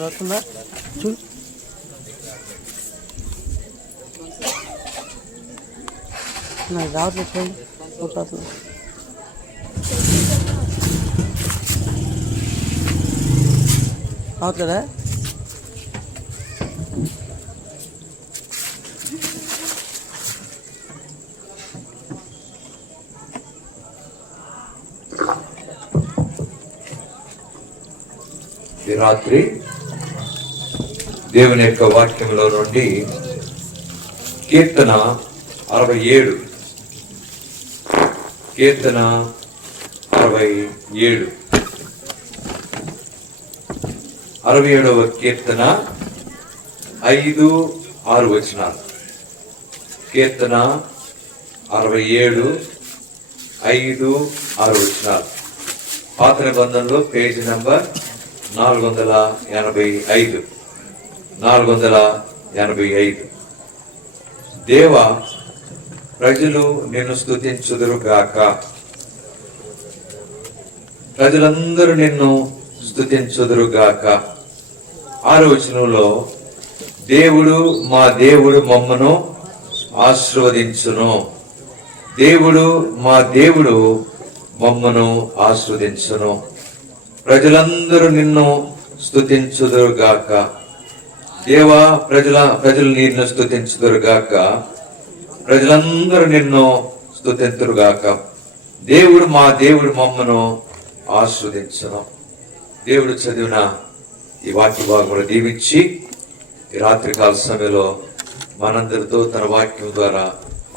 అవుతుందా చూ నాకు రావట్లేదు చూడండి పోతుంది రావట్లేదా ఈ రాత్రి దేవుని యొక్క వాక్యంలో నుండి కీర్తన 67 కీర్తన 67 67వ కీర్తన 5-6 వచనాలు. కీర్తన 67 5-6 వచనాలు. పాత నిబంధనలో పేజీ నంబర్ 485. దేవ, ప్రజలు నిన్ను స్తుతించుదురు గాక. ప్రజలందరూ నిన్ను స్తుతించుదురు గాక. 6వ వచనంలో దేవుడు మా దేవుడు మమ్మను ఆశీర్వదించును. దేవుడు మా దేవుడు మమ్మను ఆశీర్వదించును. ప్రజలందరూ నిన్ను స్తుతించుదురు గాక. దేవా, ప్రజలు నిన్ను స్తుతించుదురు గాక. ప్రజలందరూ నిన్ను స్తుతించుదురు గాక. దేవుడు మా దేవుడు మమ్మను ఆశీర్వదించును. దేవుడు చదివిన ఈ వాక్య భాగంలో దీవించి ఈ రాత్రికాల సమయంలో మనందరితో తన వాక్యం ద్వారా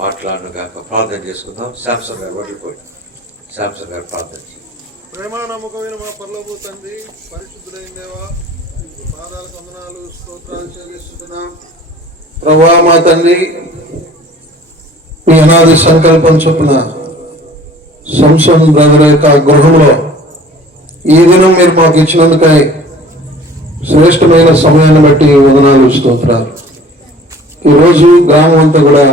మాట్లాడను గాక. ప్రార్థన చేసుకుందాం. శాంసన్ గారు వడ్లిపోయి శాంసన్ గారు ప్రార్థన చేయండి. ప్రేమ నమ్మకమైన మా పరలోక తండ్రి, పరిశుద్ధుడైన దేవా, పాదాలకు వందనాలు స్తోత్రాలు చెల్లిస్తున్నాం. ప్రభువా, మా తండ్రి, మీ అనాది సంకల్పం చొప్పున సంసోన్ బ్రదర్ యొక్క గృహంలో ఈ దినం మీరు మాకు ఇచ్చినందుకై శ్రేష్టమైన సమయాన్ని బట్టి వందనాలు స్తోత్రాలు. ఈరోజు గ్రామం అంతా కూడా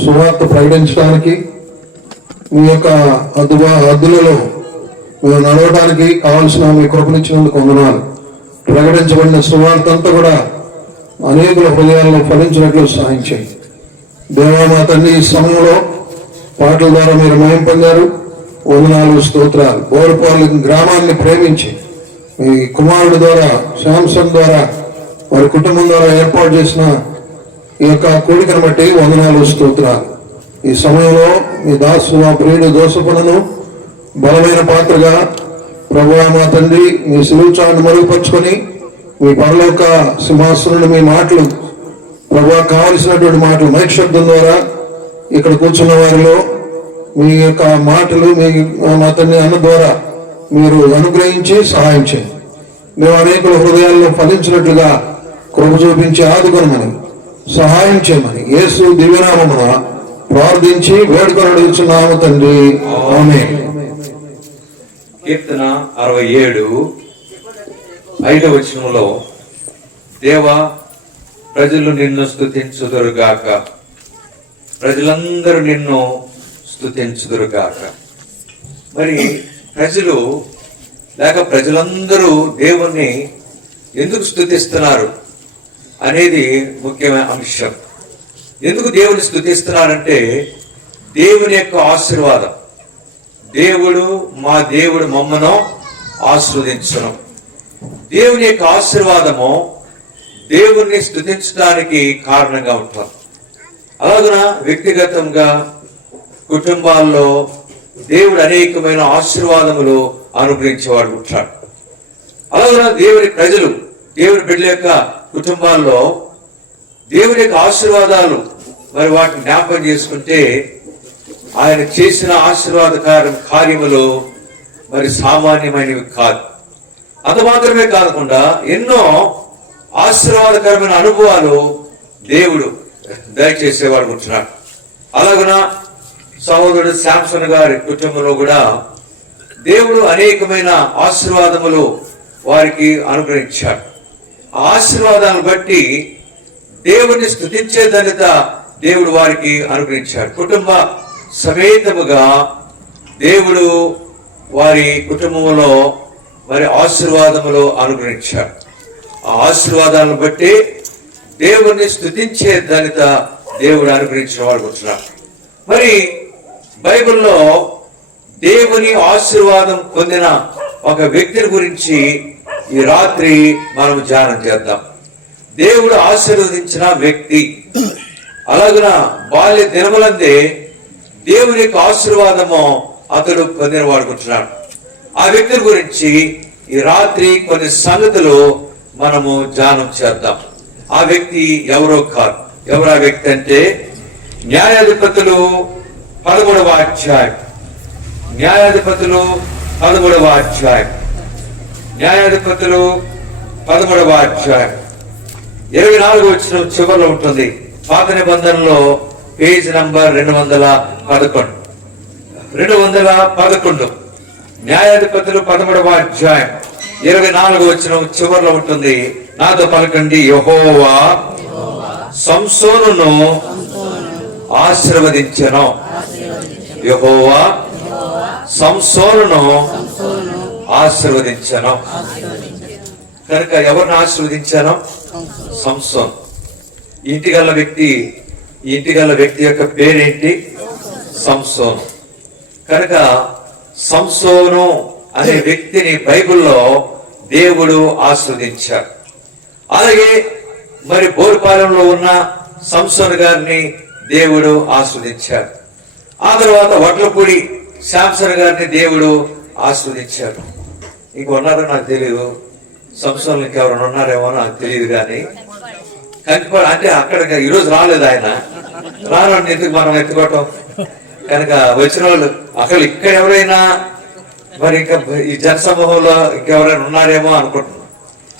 సువార్త ప్రకటించడానికి మీ యొక్క హద్దులలో మేము నడవడానికి కావాల్సిన మీ కృపనిచ్చినందుకు వందనాలు. ప్రకటించబడిన సువార్త అంతా కూడా అనేకుల హృదయాలను ఫలించినట్లు సహాయం చేయండి. దేవా, మా తండ్రి, ఈ సమయంలో పాటల ద్వారా మీరు మహిమ పొందారు. వందనాలు స్తోత్రాలు. బోరుపాలె గ్రామాన్ని ప్రేమించి మీ కుమారుడు ద్వారా, శాంసన్ ద్వారా, వారి కుటుంబం ద్వారా ఏర్పాటు చేసిన ఈ యొక్క కోరికను బట్టి వందనాలు స్తోత్రాలు. ఈ సమయంలో మీ దాసు మా ప్రియుడు దోసపనను బలమైన పాత్రగా ప్రభువా, మా తండ్రి, మీ శిలువచాన్ని మరుగుపరుచుకొని మీ పరలోక సింహాసనుడు మీ మాటలు ప్రభువా, కావలసినటువంటి మాటలు మైక్ శబ్దం ద్వారా ఇక్కడ కూర్చున్న వారిలో మీ యొక్క మాటలు మా తండ్రి అన్న ద్వారా మీరు అనుగ్రహించి సహాయం చేయండి. మేము అనేకుల హృదయాల్లో ఫలించినట్లుగా కృప చూపించి ఆదుకొనమని సహాయం చేయమని యేసు దివ్యనామమున ప్రార్థించి వేడుకొని అడుగుచున్నాము తండ్రి, ఆమేన్. కీర్తన 67 5వ వచనంలో దేవా, ప్రజలు నిన్ను స్తుతించుదురుగాక. ప్రజలందరూ నిన్ను స్తుతించుదురుగాక. మరి ప్రజలు లేక ప్రజలందరూ దేవుణ్ణి ఎందుకు స్తుతిస్తున్నారు అనేది ముఖ్యమైన అంశం. ఎందుకు దేవుని స్తుతిస్తున్నారంటే దేవుని యొక్క ఆశీర్వాదం. దేవుడు మా దేవుడు మమ్మను ఆశీర్వదించును. దేవుని యొక్క ఆశీర్వాదము దేవుణ్ణి స్తుతించడానికి కారణంగా ఉంటారు. అలాగన వ్యక్తిగతంగా కుటుంబాల్లో దేవుడు అనేకమైన ఆశీర్వాదములు అనుగ్రహించేవాడు ఉంటాడు. అలాగన దేవుని ప్రజలు, దేవుని బిడ్డల యొక్క కుటుంబాల్లో దేవుని యొక్క ఆశీర్వాదాలు మరి వాటిని జ్ఞాపకం చేసుకుంటే ఆయన చేసిన ఆశీర్వాద కార్యములు మరి సామాన్యమైనవి కాదు. అంత మాత్రమే కాకుండా ఎన్నో ఆశీర్వాదకరమైన అనుభవాలు దేవుడు దయచేసేవాడు ఉంటున్నాడు. అలాగున సహోదరుడు శాంసన్ గారి కుటుంబంలో కూడా దేవుడు అనేకమైన ఆశీర్వాదములు వారికి అనుగ్రహించాడు. ఆ ఆశీర్వాదాలను బట్టి దేవుని స్తుతించే ధన్యత దేవుడు వారికి అనుగ్రహించాడు. కుటుంబ సమేతముగా దేవుడు వారి కుటుంబంలో మరి ఆశీర్వాదములు అనుగ్రహించాడు. ఆ ఆశీర్వాదాలను బట్టి దేవుణ్ణి స్తుతించే ధన్యత దేవుడు అనుగ్రహించిన వాడు కూర్చున్నాడు. మరి బైబిల్లో దేవుని ఆశీర్వాదం పొందిన ఒక వ్యక్తిని గురించి ఈ రాత్రి మనం ధ్యానం చేద్దాం. దేవుడు ఆశీర్వదించిన వ్యక్తి, అలాగున బాల్య దినములందే దేవుని యొక్క ఆశీర్వాదము అతడు పొందిన వాడుకుంటున్నాడు. ఆ వ్యక్తి గురించి ఈ రాత్రి కొన్ని సంగతులు మనము ధ్యానం చేద్దాం. ఆ వ్యక్తి ఎవరో కాదు. ఎవరు ఆ వ్యక్తి అంటే న్యాయాధిపతులు 13వ అధ్యాయం. న్యాయాధిపతులు 13వ అధ్యాయం. న్యాయాధిపతులు 13వ అధ్యాయం 24 వచనం చివరిలో ఉంటుంది. పాత నిబంధనలో పేజ్ నంబర్ 211. 211 న్యాయాధిపతులు 13వ అధ్యాయం 24 వచనం చివరిలో ఉంటుంది. నాతో పలకండి. యెహోవా సంసోనును ఆశీర్వదించెను. యెహోవా సంసోనును ఆశీర్వదించెను. కనుక ఎవరిని ఆశీర్వదించాను? సంసోన్. ఇంటిగల వ్యక్తి యొక్క పేరేంటి? సంసోను. కనుక సంసోను అనే వ్యక్తిని బైబిల్లో దేవుడు ఆశీర్వదించాడు. అలాగే మరి బోరుపాలెంలో ఉన్న సంసోను గారిని దేవుడు ఆశీర్వదించాడు. ఆ తర్వాత వడ్లపూడి శాంసన్ గారిని దేవుడు ఆశీర్వదించాడు. ఇంక ఉన్నారో నాకు తెలియదు, సంసోన్లు ఇంకెవరైనా ఉన్నారేమో నాకు తెలియదు. కానీ కంకిపాడు అంటే అక్కడ ఈరోజు రాలేదు ఆయన. రాను ఎందుకు మనం ఎత్తుకోవటం? కనుక వచ్చిన వాళ్ళు అసలు ఇక్కడ ఎవరైనా మరి ఇంకా ఈ జనసమూహంలో ఇంకెవరైనా ఉన్నారేమో అనుకుంటున్నాం.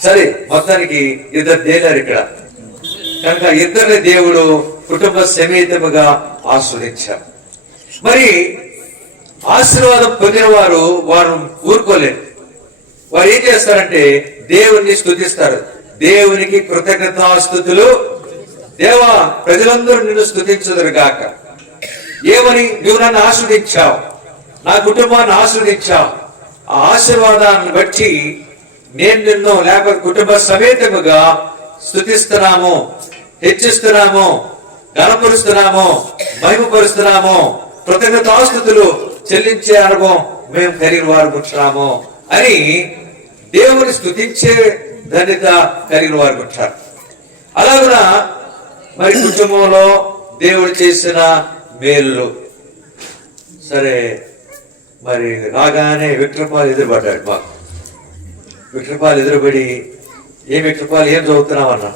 సరే, మొత్తానికి ఇద్దరు తేలారు ఇక్కడ. కనుక ఇద్దరిని దేవుడు కుటుంబ సమేతముగా ఆస్వాదించారు. మరి ఆశీర్వాదం పొందిన వారు ఊరుకోలేరు. వారు ఏం చేస్తారంటే దేవుణ్ణి స్తుతిస్తారు. దేవునికి కృతజ్ఞతాస్తుతులు. దేవా, ప్రజలందరూ నిన్ను స్తుతించుదురు గాక. ఏమని? నువ్వు నన్ను ఆస్వాదించావు, నా కుటుంబాన్ని ఆస్వాదించావు. ఆ ఆశీర్వాదాన్ని బట్టి నేను నిన్ను లేకపోతే కుటుంబ సమేతముగా స్తుతిస్తున్నాము, హెచ్చిస్తున్నాము, గణపరుస్తున్నాము, మహిమపరుస్తున్నాము, కృతజ్ఞతాస్తుతులు చెల్లించే అనుభవం మేము కలిగిన వారు కూర్చున్నాము అని దేవుని స్తుతించే ధన్యత కలిగిన వారు కూర్చారు. అలాగునా మరి కుటుంబంలో దేవుడు చేసిన మేలు. సరే, మరి రాగానే విక్రపాలు ఎదురుపడ్డాడు. మాకు విక్రపాలు ఎదురుపడి, ఏం విక్రపాలు ఏం చదువుతున్నావన్నా?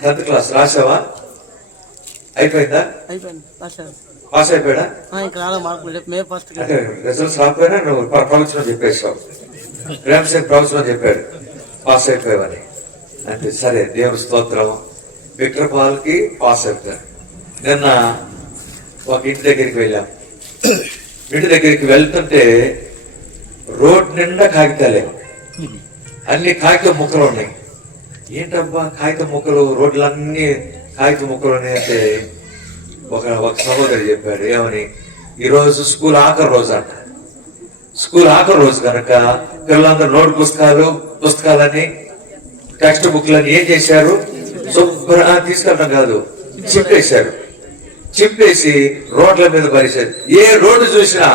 10th class రాసావా? అయిపోయిందా? పాస్ అయిపోయాడా? రిజల్ట్స్ రాకపోయినా నువ్వు ప్రవచనం చెప్పేసావు. ప్రేమసేన్ ప్రవచనం చెప్పాడు, పాస్ అయిపోయావని. అంటే సరే, దేవుని స్తోత్రం. విక్రపాలకి పాస్ అయిపోయాడు. నిన్న ఒక ఇంటి దగ్గరికి వెళ్ళాం. ఇంటి దగ్గరికి వెళ్తుంటే రోడ్ నిండా కాగితాలే, అన్ని కాగిత ముక్కలు ఉన్నాయి. ఏంటబ్బా కాగిత ముక్కలు, రోడ్లన్నీ కాగిత ముక్కలు ఉన్నాయంటే ఒక సహోదరు చెప్పాడు. ఏమని? ఈరోజు స్కూల్ ఆఖరి రోజు అంట. స్కూల్ ఆఖరి రోజు కనుక పిల్లలందరూ నోట్ పుస్తకాలని టెక్స్ట్ బుక్లని ఏం చేశారు? శుభ్రంగా తీసుకెళ్ళడం కాదు, చింపేశారు. చింపేసి రోడ్ల మీద పరిచారు. ఏ రోడ్డు చూసినా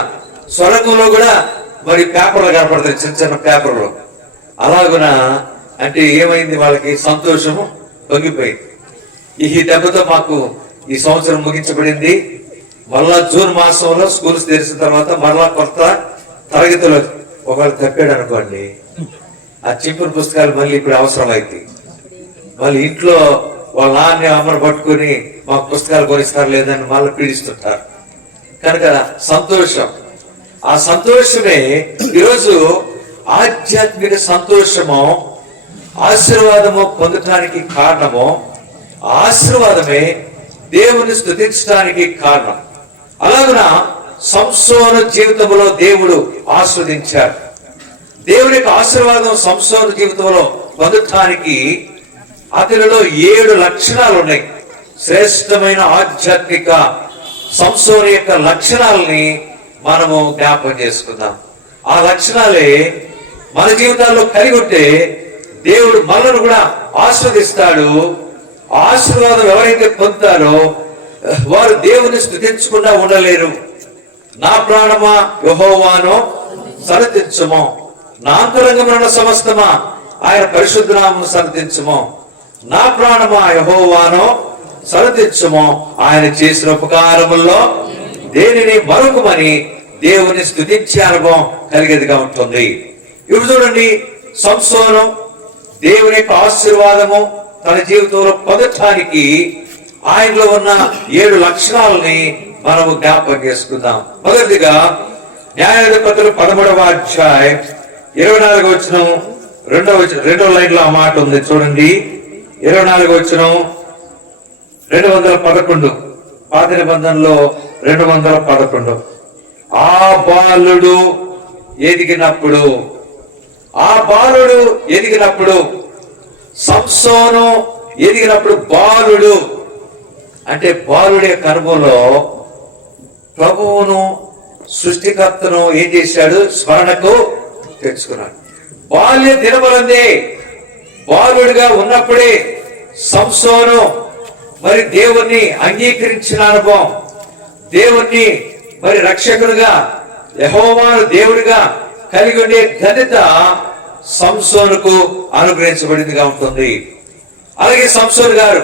సొరంగంలో కూడా మరి పేపర్లు కనపడతాయి, చిన్న చిన్న పేపర్లు. అలాగున అంటే ఏమైంది? వాళ్ళకి సంతోషము పొంగిపోయింది. ఈ దెబ్బతో మాకు ఈ సంవత్సరం ముగించబడింది. మళ్ళా జూన్ మాసంలో స్కూల్స్ తెరిచిన తర్వాత మళ్ళా కొత్త తరగతిలో ఒకవేళ తప్పాడు అనుకోండి, ఆ చింపిన పుస్తకాలు మళ్ళీ ఇప్పుడు అవసరం అయితే మళ్ళీ ఇంట్లో వాళ్ళ నాన్న అమ్మను పట్టుకుని మాకు పుస్తకాలు కొనిస్తారు లేదని మళ్ళీ పీడిస్తుంటారు. కనుక సంతోషం, ఆ సంతోషమే ఈరోజు ఆధ్యాత్మిక సంతోషము, ఆశీర్వాదము పొందటానికి కారణము. ఆశీర్వాదమే దేవుని స్తుతించడానికి కారణం. అలాగున సంసోను జీవితంలో దేవుడు ఆస్వాదించాడు. దేవుని యొక్క ఆశీర్వాదం సంసోను జీవితంలో పొందటానికి అతనిలో 7 లక్షణాలు ఉన్నాయి. శ్రేష్టమైన ఆధ్యాత్మిక సంసోను యొక్క లక్షణాలని మనము జ్ఞాపకం చేసుకుందాం. ఆ లక్షణాలే మన జీవితాల్లో కలిగి ఉంటే దేవుడు మనల్ని కూడా ఆశీర్వదిస్తాడు. ఆశీర్వాదం ఎవరైతే పొందుతారో వారు దేవుని స్తుతించకుండా ఉండలేరు. నా ప్రాణమా యెహోవాను సన్నతించుము, నా అంతరంగమున సమస్తమా ఆయన పరిశుద్ధ నామమును సన్నతించుము. నా ప్రాణమా యెహోవాను సన్నతించుము, ఆయన చేసిన ఉపకారముల్లో దేనిని మరొకమని దేవుని స్తుతించే అనుభవం కలిగేదిగా ఉంటుంది. ఇప్పుడు చూడండి, సంసోను దేవుని యొక్క ఆశీర్వాదము తన జీవితంలో పొందటానికి ఆయనలో ఉన్న 7 లక్షణాలని మనము జ్ఞాపకం చేసుకుందాం. మొదటిగా న్యాయాధిపతులు 13వ అధ్యాయం 24వ వచనం రెండవ లైన్ లో ఆ మాట ఉంది చూడండి. 24వ వచనం 211 పాత నిబంధనలో 211. ఆ బాలుడు ఎదిగినప్పుడు సంసోను ఎదిగినప్పుడు బాలుడు అంటే బాలుడి యొక్క అనుభవంలో ప్రభువును సృష్టికర్తను ఏం చేశాడు? స్మరణకు తెచ్చుకున్నాడు. బాల్య దినములందే బాలుడిగా ఉన్నప్పుడే సంసోను మరి దేవుణ్ణి అంగీకరించిన అనుభవం, దేవుణ్ణి మరి రక్షకుడుగా యెహోవాను దేవుడిగా కలిగి ఉండే ఘనత సంసోనుకు అనుగ్రహించబడిందిగా ఉంటుంది. అలాగే సంసోను గారు,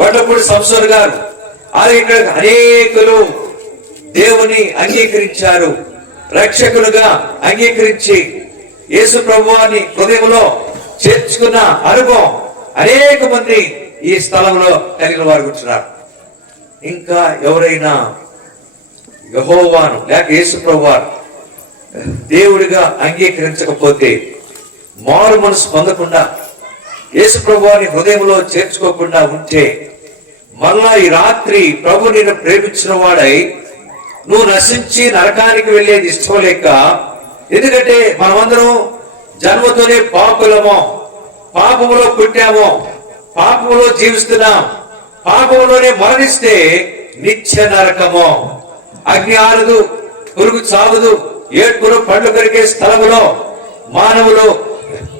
వడ్లపూడి సంసోను గారు, అలాగే ఇక్కడ అనేకులు దేవుని అంగీకరించారు, రక్షకులుగా అంగీకరించి యేసు ప్రభువాన్ని హృదయంలో చేర్చుకున్న అనుభవం అనేక మంది ఈ స్థలంలో కలిగిన వారు కూర్చున్నారు. ఇంకా ఎవరైనా యెహోవాను లేక యేసు ప్రభువాను దేవుడిగా అంగీకరించకపోతే, మారు మనసు పొందకుండా యేసు ప్రభువాని హృదయంలో చేర్చుకోకుండా ఉంటే, మళ్ళా ఈ రాత్రి ప్రభు నిన్ను ప్రేమించిన వాడై నువ్వు నశించి నరకానికి వెళ్ళేది ఇష్టం లేక, ఎందుకంటే మనమందరం జన్మతోనే పాపులము, పాపములో పుట్టాము, పాపములో జీవిస్తున్నాం, పాపములోనే మరణిస్తే నిత్య నరకము, అగ్ని ఆరదు, పురుగు చావదు, ఏడ్పులు పండ్లు కరిగే స్థలములో మానవులు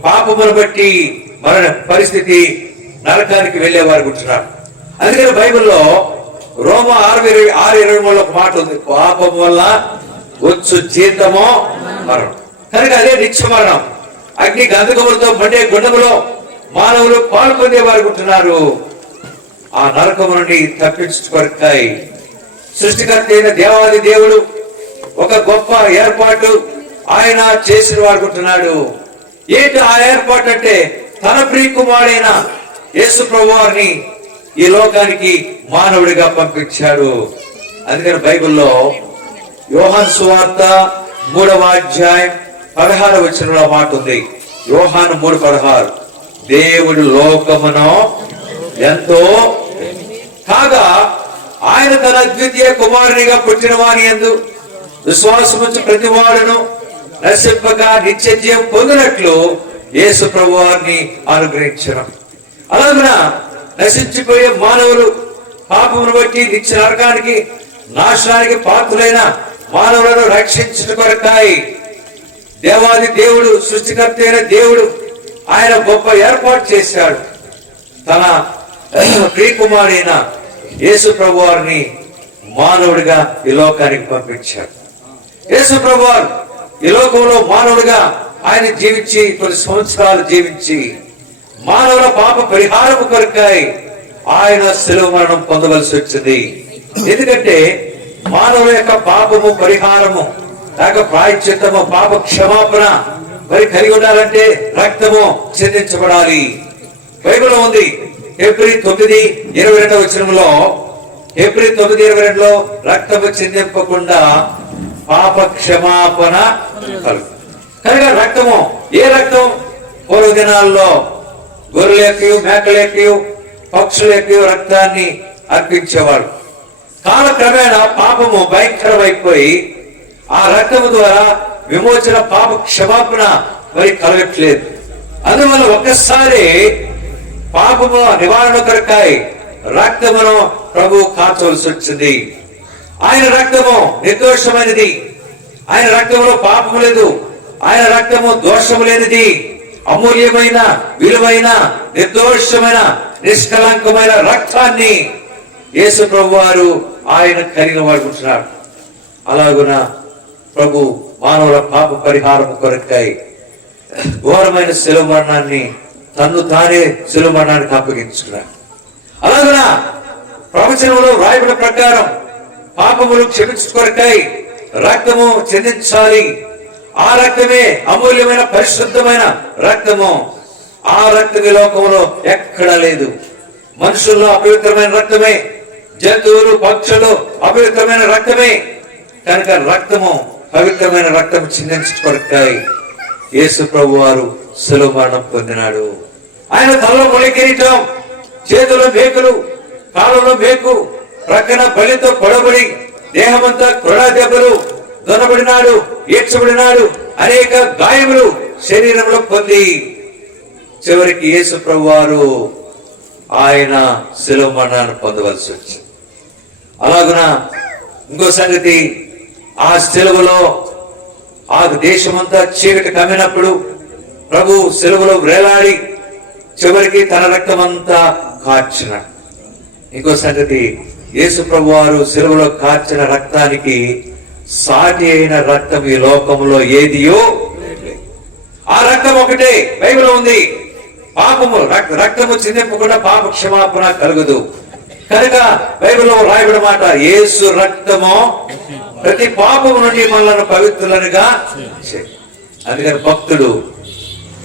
పాపమును బట్టి మరణ పరిస్థితి నరకానికి వెళ్ళేవారు కూర్చున్నారు. అందుకని బైబిల్లో రోమ 6:23 ఒక మాట ఉంది, పాపం వల్ల వచ్చు జీతమో మరణం. కనుక అదే నిత్య మరణం. అగ్ని గంధకములతో మండే గుండములో మానవులు పాలు పొందేవారు కూర్చున్నారు. ఆ నరకము నుండి తప్పించుకొరకాయి సృష్టికర్త అయిన దేవాది దేవుడు ఒక గొప్ప ఏర్పాటు ఆయన చేసిన వారు కూర్చున్నాడు. ఏంటి ఆ ఏర్పాటు అంటే, తన ప్రియకుమారుడైన యేసు ప్రభువారిని ఈ లోకానికి మానవుడిగా పంపించాడు. అందుకని బైబిల్లో యోహాను సువార్త 3వ అధ్యాయం 16వ వచనంలో మాట ఉంది. యోహాను 3:16, దేవుడు లోకమును ఎంతో కాగా ఆయన తన అద్వితీయ కుమారునిగా పుట్టిన వాని యందు విశ్వాసముంచు ప్రతి వాడును నశింపక నిత్య జీవం పొందినట్లు యేసు ప్రభువారిని అనుగ్రహించడం. అలాగన నశించిపోయే మానవులు పాపమును బట్టి నిత్య నరకానికి నాశనానికి పాత్రులైన మానవులను రక్షించుట కొరకాయి దేవాది దేవుడు, సృష్టికర్త అయిన దేవుడు ఆయన గొప్ప ఏర్పాటు చేశాడు. తన ప్రియకుమారుడైన యేసు ప్రభువారిని మానవుడిగా ఈ లోకానికి పంపించాడు. యేసు ప్రభువారు ఈ లోకంలో మానవుడిగా ఆయన జీవించి కొన్ని సంవత్సరాలు జీవించి మానవుల పాప పరిహారము కొరకై ఆయన శిలువ మరణం పొందవలసి వచ్చింది. ఎందుకంటే మానవుల యొక్క పాపము పరిహారము లేక ప్రాయశ్చిత్తము, పాప క్షమాపణ మరి కలిగి ఉండాలంటే రక్తము చెందించబడాలి. బైబిల్లో ఉంది హెబ్రీ 9:22 వచనంలో, హెబ్రీ 9:22లో రక్తము చెందింపకుండా పాప క్షమాపణ కలుగు. కనుక రక్తము, ఏ రక్తం? పూర్వ దినాల్లో గొర్రెల యొక్క, మేకల యొక్క, పక్షుల యొక్క రక్తాన్ని అర్పించేవాడు. కాలక్రమేణా పాపము భయంకరమైపోయి ఆ రక్తము ద్వారా విమోచన, పాప క్షమాపణ మరి కలగట్లేదు. అందువల్ల ఒక్కసారి పాపము నివారణ కొరకై రక్తమును ప్రభు కాచవలసి వచ్చింది. ఆయన రక్తము నిర్దోషమైనది, ఆయన రక్తములో పాపము లేదు, ఆయన రక్తము దోషము లేనిది. అమూల్యమైన, విలువైన, నిర్దోషమైన, నిష్కలంకమైన రక్తాన్ని యేసు ప్రభు వారు ఆయన కలిగిన వాడుకుంటున్నాడు. అలాగున ప్రభు మానవుల పాప పరిహారం కొరకై ఘోరమైన శిలువ మరణాన్ని తన్ను తానే శిలువ మరణానికి అప్పగించుకున్నాడు. అలాగున ప్రవచనంలో రాయబడిన ప్రకారం పాపములు క్షమించు కొరకై రక్తము చెందించాలి. ఆ రక్తమే అమూల్యమైన, పరిశుద్ధమైన రక్తము. ఆ రక్తం ఈ లోకంలో ఎక్కడా లేదు. మనుషుల్లో అపవిత్రమైన రక్తమే, జంతువులు, పక్షులు అపవిత్రమైన రక్తమే. కనుక రక్తము, పవిత్రమైన రక్తం చిందించు కొరకై యేసు ప్రభు వారు శిలువ మరణం పొందినాడు. ఆయన తలలో ముళ్ళ కిరీటం, చేతుల్లో మేకులు, కాళ్ళలో మేకు, ప్రక్కన బలితో పొడబడి దేహమంతా కొరడా దెబ్బలు, దొనబడినాడు, ఈడ్చబడినాడు, అనేక గాయములు శరీరంలో పొంది చివరికి యేసు ప్రభు వారు ఆయన శిలువ మరణాన్ని పొందవలసి వచ్చింది. అలాగున ఇంకో సంగతి, ఆ శిలువలో ఆ దేశమంతా చీకటి కమ్మినప్పుడు ప్రభు శిలువలో వేలాడి చివరికి తన రక్తమంతా కార్చినాడు. ఇంకో సంగతి, యేసు ప్రభు వారు శిలువలో కార్చిన రక్తానికి సాటి అయిన రక్తం ఈ లోకంలో ఏదియో ఆ రక్తం ఒకటే. బైబిల్ ఉంది, పాపము రక్తము చిందింపకుండా పాప క్షమాపణ కలుగదు. కనుక బైబిల్లో రాయబడిన మాట, యేసు రక్తము ప్రతి పాపము నుండి మనల్ని పవిత్రులనుగా. అందుకని భక్తుడు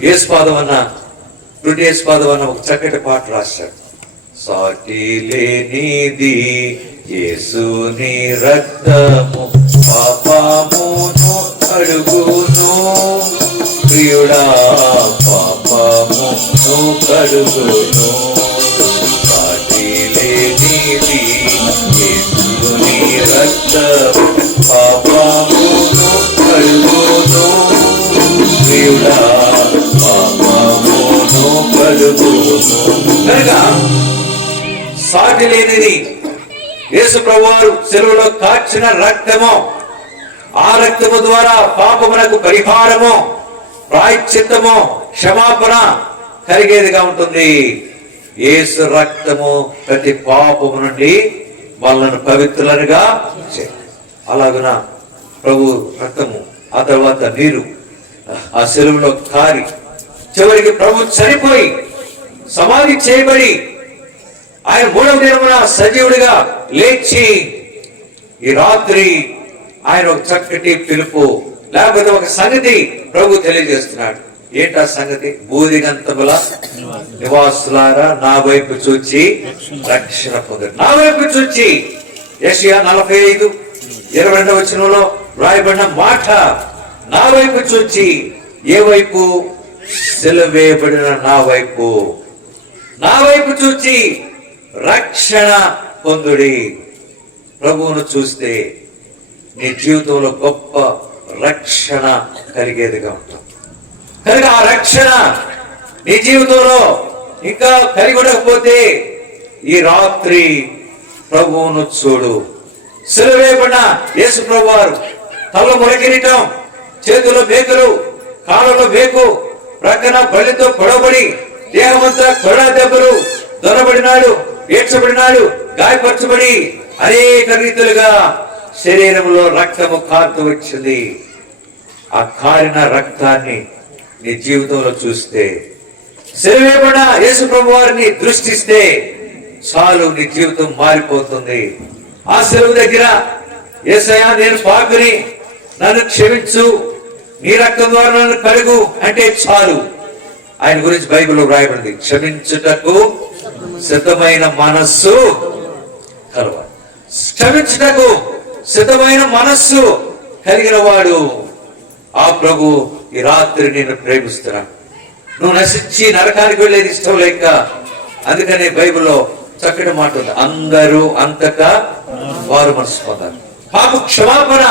యేసుపాదం అన్న ఒక చక్కటి పాట రాశాడు. సాటి లేనిది యేసుని రక్తము, పాపమును కడుగును, ప్రియుడా పాపమును కడుగును. సాటి లేనిది యేసుని రక్తము, పాపమును కడుగును, ప్రియుడా పాపమును కడుగును. కనుక సాటి లేనిది యేసు ప్రభువారు శిలువలో కార్చిన రక్తము. ఆ రక్తము ద్వారా పాపమునకు పరిహారము, ప్రాయశ్చిత్తము, క్షమాపణ కలిగేదిగా ఉంటుంది. యేసు రక్తము ప్రతి పాపము నుండి వాళ్ళను పవిత్రులనుగా. అలాగున ప్రభు రక్తము, ఆ తర్వాత నీరు ఆ శిలువలో కారి చివరికి ప్రభు చనిపోయి సమాధి చేయబడి ఆయన మూడవ దినమున సజీవుడిగా లేచి ఈ రాత్రి ఆయన ఒక చక్కటి పిలుపు, లేకపోతే ఒక సంగతి ప్రభు తెలియజేస్తున్నాడు. ఏంటా సంగతి? బూదిగంతముల నివాసులారా నా వైపు చూచి రక్షణ పొందారు. నా వైపు చూచి, యెషయా 45:22 రాయబడిన మాట, నా వైపు చూచి. ఏ వైపు? సిలువ వేయబడిన నా వైపు. నా వైపు చూచి రక్షణ పొందుడి. ప్రభువును చూస్తే నీ జీవితంలో గొప్ప రక్షణ కలిగేదిగా ఉంటుంది. కనుక ఆ రక్షణ నీ జీవితంలో ఇంకా కలిగి ఉండకపోతే ఈ రాత్రి ప్రభువును చూడు. సిలువ వేయబడిన యేసు ప్రభు వారు తల మురకిరీటం, చేతుల్లో మేకులు, కాళ్ళలో మేకు, ప్రక్కన బలితో పొడబడి దేహమంతా కొరడా దెబ్బలు, దొరబడినాడు, ఏడ్చబడినాడు, గాయపరచబడి అనేక రీతులుగా శరీరంలో రక్తము కారుతూ వచ్చింది. ఆ కారిన రక్తాన్ని నీ జీవితంలో చూస్తే, సిలువేయబడిన యేసు ప్రభు వారిని దృష్టిస్తే చాలు, నీ జీవితం మారిపోతుంది. ఆ సిలువ దగ్గర యేసయ్యా నేను పాపిని, నన్ను క్షమించు, నీ రక్తం ద్వారా నన్ను కడుగు అంటే చాలు. ఆయన గురించి బైబిల్లో రాయబడింది, క్షమించుటకు సిద్ధమైన మనస్సు కలవాలి. క్షమించుటకు సిద్ధమైన మనస్సు కలిగిన వాడు ఆ ప్రభు ఈ రాత్రి నేను ప్రేమిస్తున్నాను. నువ్వు నశించి నరకానికి వెళ్ళేది ఇష్టం లేక, అందుకనే బైబిల్లో చక్కటి మాట ఉంది, అందరూ అంతటా వారు మనసు పొందాలి. పాప క్షమాపణ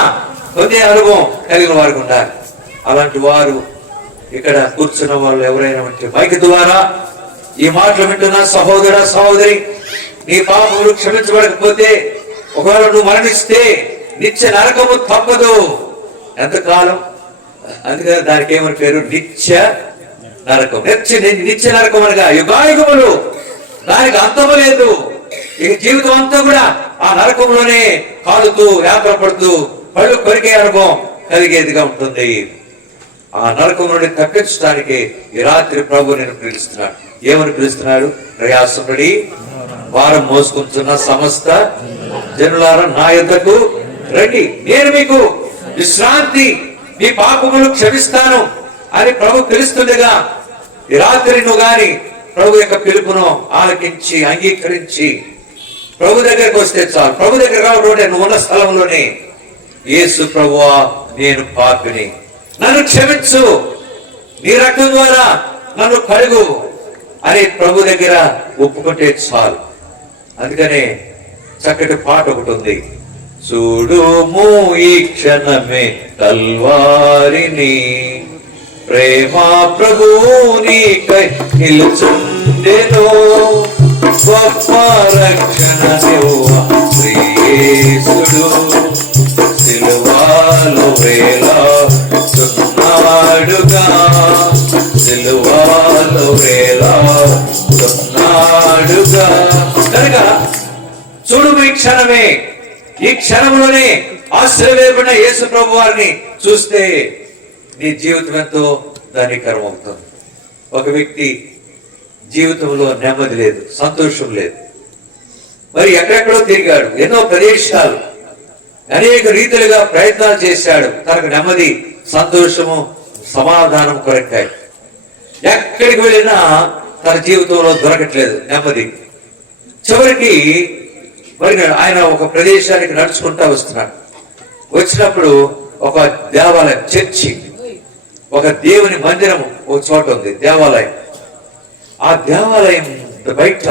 పొందే అనుభవం కలిగిన వారికి ఉండాలి. అలాంటి వారు ఇక్కడ కూర్చున్న వాళ్ళు ఎవరైనా ఉంటే మైక్ ద్వారా ఈ మాటలు వింటున్న సహోదర సహోదరి, నీ పాపములు క్షమించబడకపోతే, ఒకవేళ నువ్వు మరణిస్తే నిత్య నరకము తప్పదు. ఎంతకాలం? అందుకని దానికి ఏమని పేరు? నిత్య నరకం. నిత్య నరకం అనగా యుగాయుగములు, దానికి అంతము లేదు. ఇక జీవితం అంతా కూడా ఆ నరకంలోనే కాలుతూ యాత్ర పడుతూ పళ్ళు కొరికే అనుభవం కలిగేదిగా ఉంటుంది. ఆ నరకం నుండి తప్పించడానికి ఈ రాత్రి ప్రభు నేను పిలుస్తున్నాడు. ఏమని పిలుస్తున్నాడు? ప్రయాసపడి భారం మోసుకుంటున్న సమస్త జనులారా నా యొద్దకు రండి, నేను మీకు విశ్రాంతి, మీ పాపములు క్షమిస్తాను అని ప్రభు పిలుస్తుండగా ఈ రాత్రి నువ్వు గాని ప్రభు యొక్క పిలుపును ఆలకించి అంగీకరించి ప్రభు దగ్గరకు వస్తే చాలు. ప్రభు దగ్గర రావడం నువ్వు ఉన్న స్థలంలోనే యేసు ప్రభువా నేను పాపిని, నన్ను క్షమించు, నీ రక్తం ద్వారా నన్ను కడుగు అని ప్రభు దగ్గర ఒప్పుకుంటే చాలు. అందుకనే చక్కటి పాట ఒకటి ఉంది. చూడుము ఈ క్షణమే కల్వారిని, ప్రేమ ప్రభువు నీకై నిలుచుండెను, గొప్ప రక్షణ యేసుడు సిలువలో వేలాడుగా, సిలువలో వేలాడుగా. కనుక చూడు ఈ క్షణమే, ఈ క్షణంలోనే ఆశ్రయపడిన యేసు ప్రభు వారిని చూస్తే నీ జీవితం ఎంతో ధనికరం అవుతుంది. ఒక వ్యక్తి జీవితంలో నెమ్మది లేదు, సంతోషం లేదు, మరి ఎక్కడెక్కడో తిరిగాడు, ఎన్నో ప్రదేశాలు అనేక రీతిలుగా ప్రయత్నాలు చేశాడు, తనకు నెమ్మది సంతోషము సమాధానం కొరకాయి. ఎక్కడికి వెళ్ళినా తన జీవితంలో దొరకట్లేదు నెమ్మది. చివరికి మరి ఆయన ఒక ప్రదేశానికి నడుచుకుంటా వస్తున్నాడు. వచ్చినప్పుడు ఒక దేవాలయం, చర్చి, ఒక దేవుని మందిరం ఒక చోట ఉంది, దేవాలయం. ఆ దేవాలయం బయట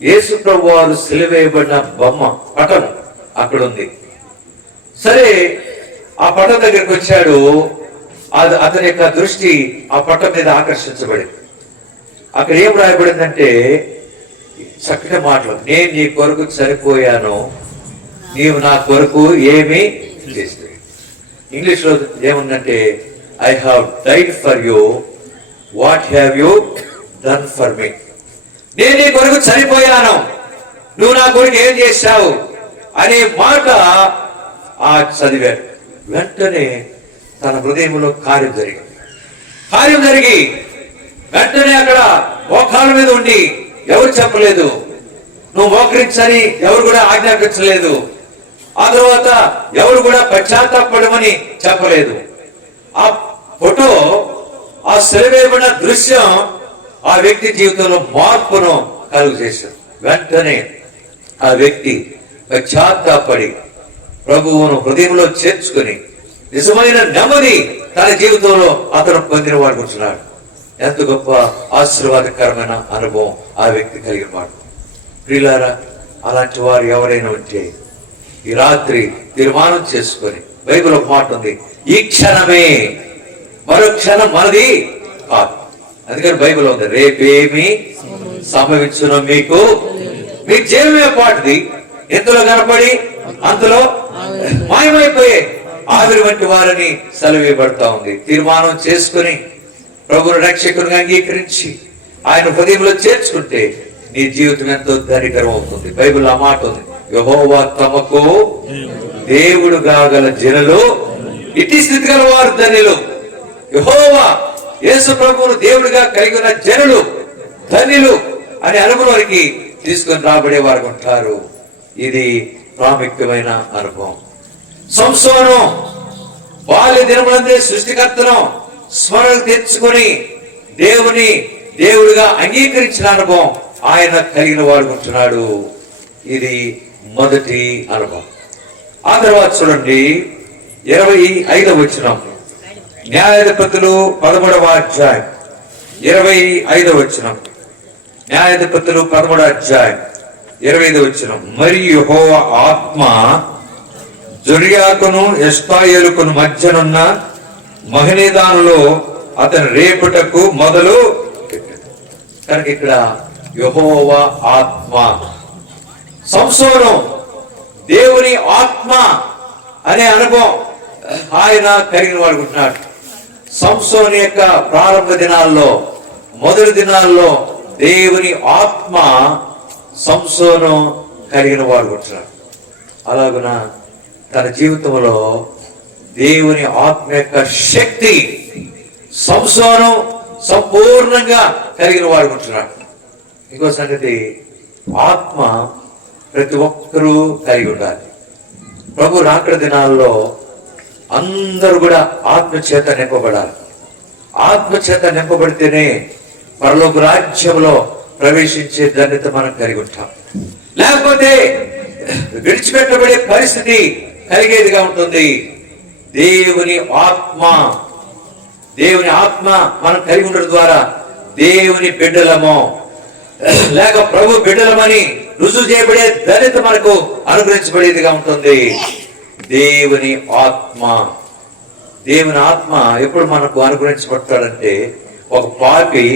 యేసు ప్రభు వారు సిలువేయబడిన బొమ్మ పటం అక్కడ ఉంది. సరే ఆ పటం దగ్గరికి వచ్చాడు. అతని యొక్క దృష్టి ఆ పటం మీద ఆకర్షించబడింది. అక్కడ ఏం రాయబడిందంటే చక్కటి మాటలు, నేను నీ కొరకు చనిపోయాను, నీవు నా కొరకు ఏమీ చేస్తే. ఇంగ్లీష్ లో ఏముందంటే I have died for you, what have you done for me. నేను నీ కొరకు చనిపోయాను, నువ్వు నా కొరకు ఏం చేశావు అనే మాట ఆ చదివాడు. వెంటనే తన హృదయంలో కార్యం జరిగి వెంటనే అక్కడ మోకాళ్ళ మీద ఉండి, ఎవరు చెప్పలేదు, నువ్వు మోకరించని ఎవరు కూడా ఆజ్ఞాపించలేదు, ఆ తర్వాత ఎవరు కూడా పశ్చాత్తాపడమని చెప్పలేదు. ఆ ఫోటో, ఆ సిలువేయబడిన దృశ్యం ఆ వ్యక్తి జీవితంలో మార్పును కలుగు చేశాడు. వెంటనే ఆ వ్యక్తి పశ్చాత్తాపడి ప్రభువును హృదయంలో చేర్చుకుని నిజమైన నెమ్మది తన జీవితంలో అతను పొందిన వాడు కూర్చున్నాడు. ఎంత గొప్ప ఆశీర్వాదకరమైన అనుభవం ఆ వ్యక్తి కలిగిన వాడు. ప్రియులారా, అలాంటి వారు ఎవరైనా ఉంటే ఈ రాత్రి తీర్మానం చేసుకొని, బైబిల్ ఒక మాట ఉంది, ఈ క్షణమే మరో క్షణం మనది కాదు. అందుకని బైబిల్ ఉంది, రేపేమి సంభవించునో మీకు, మీ జీవమే పాటిది, ఎంతలో కనపడి అంతలో మాయమైపోయే ఆవిరి వంటి వారిని సెలవేయబడతా ఉంది. తీర్మానం చేసుకుని ప్రభువును రక్షకునిగా అంగీకరించి ఆయన హృదయంలో చేర్చుకుంటే నీ జీవితం ఎంతో ధనికరం అవుతుంది. బైబిల్ ఆ మాట ఉంది, యెహోవా తమకు దేవుడు కాగల జనులు, ఇట్టి స్థితి గల వారు ధన్యులు. యెహోవా యేసు ప్రభువును దేవుడిగా కలిగిన జనులు ధన్యులు అనే అనుభవానికి తీసుకొని రాబడే వారు ఉంటారు. ఇది ప్రాముఖ్యమైన అనుభవం. సంసోను బాల్య దినములందే సృష్టికర్తను స్మరణ తెచ్చుకొని దేవుని దేవుడిగా అంగీకరించిన అనుభవం ఆయన కలిగిన వాడు ఉంటున్నాడు. ఇది మొదటి అనుభవం. ఆ తర్వాత చూడండి 25వ వచనం, న్యాయాధిపతులు 13వ అధ్యాయం 25వ వచనం, న్యాయాధిపతులు 13వ అధ్యాయం 25వ వచనం. మరియు యెహోవా ఆత్మ జొర్యాకును ఎష్తాయేలుకును మధ్యనున్న మహనీదానులో అతని రేపుటకు మొదలు. కనుక ఇక్కడ యెహోవా ఆత్మ, సంసోను దేవుని ఆత్మ అనే అనుభవం ఆయన కలిగిన వాడు ఉంటున్నాడు. సంసోను యొక్క ప్రారంభ దినాల్లో, మొదటి దినాల్లో దేవుని ఆత్మ సంసోను కలిగిన వాడు ఉంటున్నాడు. అలాగున తన జీవితంలో దేవుని ఆత్మ యొక్క శక్తి సంసోను సంపూర్ణంగా కలిగిన వాడు ఉంటున్నాడు. ఇంకో సంగతి, ఆత్మ ప్రతి ఒక్కరూ కలిగి ఉండాలి. ప్రభు రాకడ దినాల్లో అందరూ కూడా ఆత్మ చేత నింపబడాలి. ఆత్మ చేత నింపబడితేనే పరలోక రాజ్యంలో ప్రవేశించే ధన్యత మనం కలిగి ఉంటాం. లేకపోతే విడిచిపెట్టబడే పరిస్థితి కలిగేదిగా ఉంటుంది. దేవుని ఆత్మ మనం కలిగి ఉండడం ద్వారా దేవుని బిడ్డలము లేక ప్రభు బిడ్డలమని రుజువు చేయబడే ధన్యత మనకు అనుగ్రహించబడేదిగా ఉంటుంది. దేవుని ఆత్మ ఎప్పుడు మనకు అనుగ్రహించబడతాడంటే, ఒక పాపి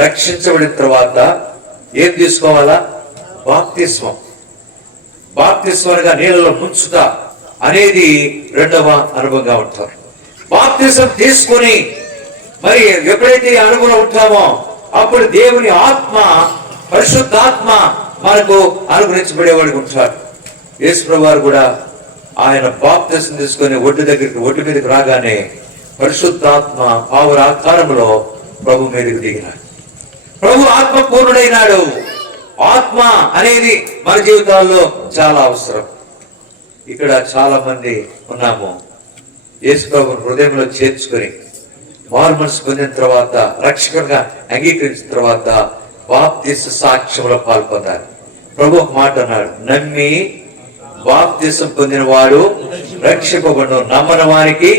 రక్షించబడిన తర్వాత ఏం తీసుకోవాలా? బాప్తిస్మగా నీళ్ళలో ముంచుతా అనేది రెండవ అనుభవంగా ఉంటారు. బాప్తిసం తీసుకొని మరి ఎప్పుడైతే అనుభవం ఉంటామో అప్పుడు దేవుని ఆత్మ, పరిశుద్ధాత్మ మనకు అనుగ్రహించబడేవాడికి ఉంటాడు. యేసుప్రభువు వారు కూడా ఆయన బాప్తిసం తీసుకొని ఒడ్డు మీదకి రాగానే పరిశుద్ధాత్మ పావుర ఆకారంలో ప్రభు మీదకి దిగినాడు. ప్రభు ఆత్మ పూర్ణుడైనాడు. ఆత్మ అనేది మన జీవితాల్లో చాలా అవసరం. ఇక్కడ చాలా మంది ఉన్నాము, యేసు ప్రభువుని హృదయంలో చేర్చుకొని మారు మనసు పొందిన తర్వాత, రక్షకునిగా అంగీకరించిన తర్వాత బాప్తిస సాక్ష్యంలో పాల్పొందాలి. ప్రభు ఒక మాట అన్నాడు, నమ్మి బాప్తిసం పొందిన వాడు రక్షింపబడును, నమ్మని వారికి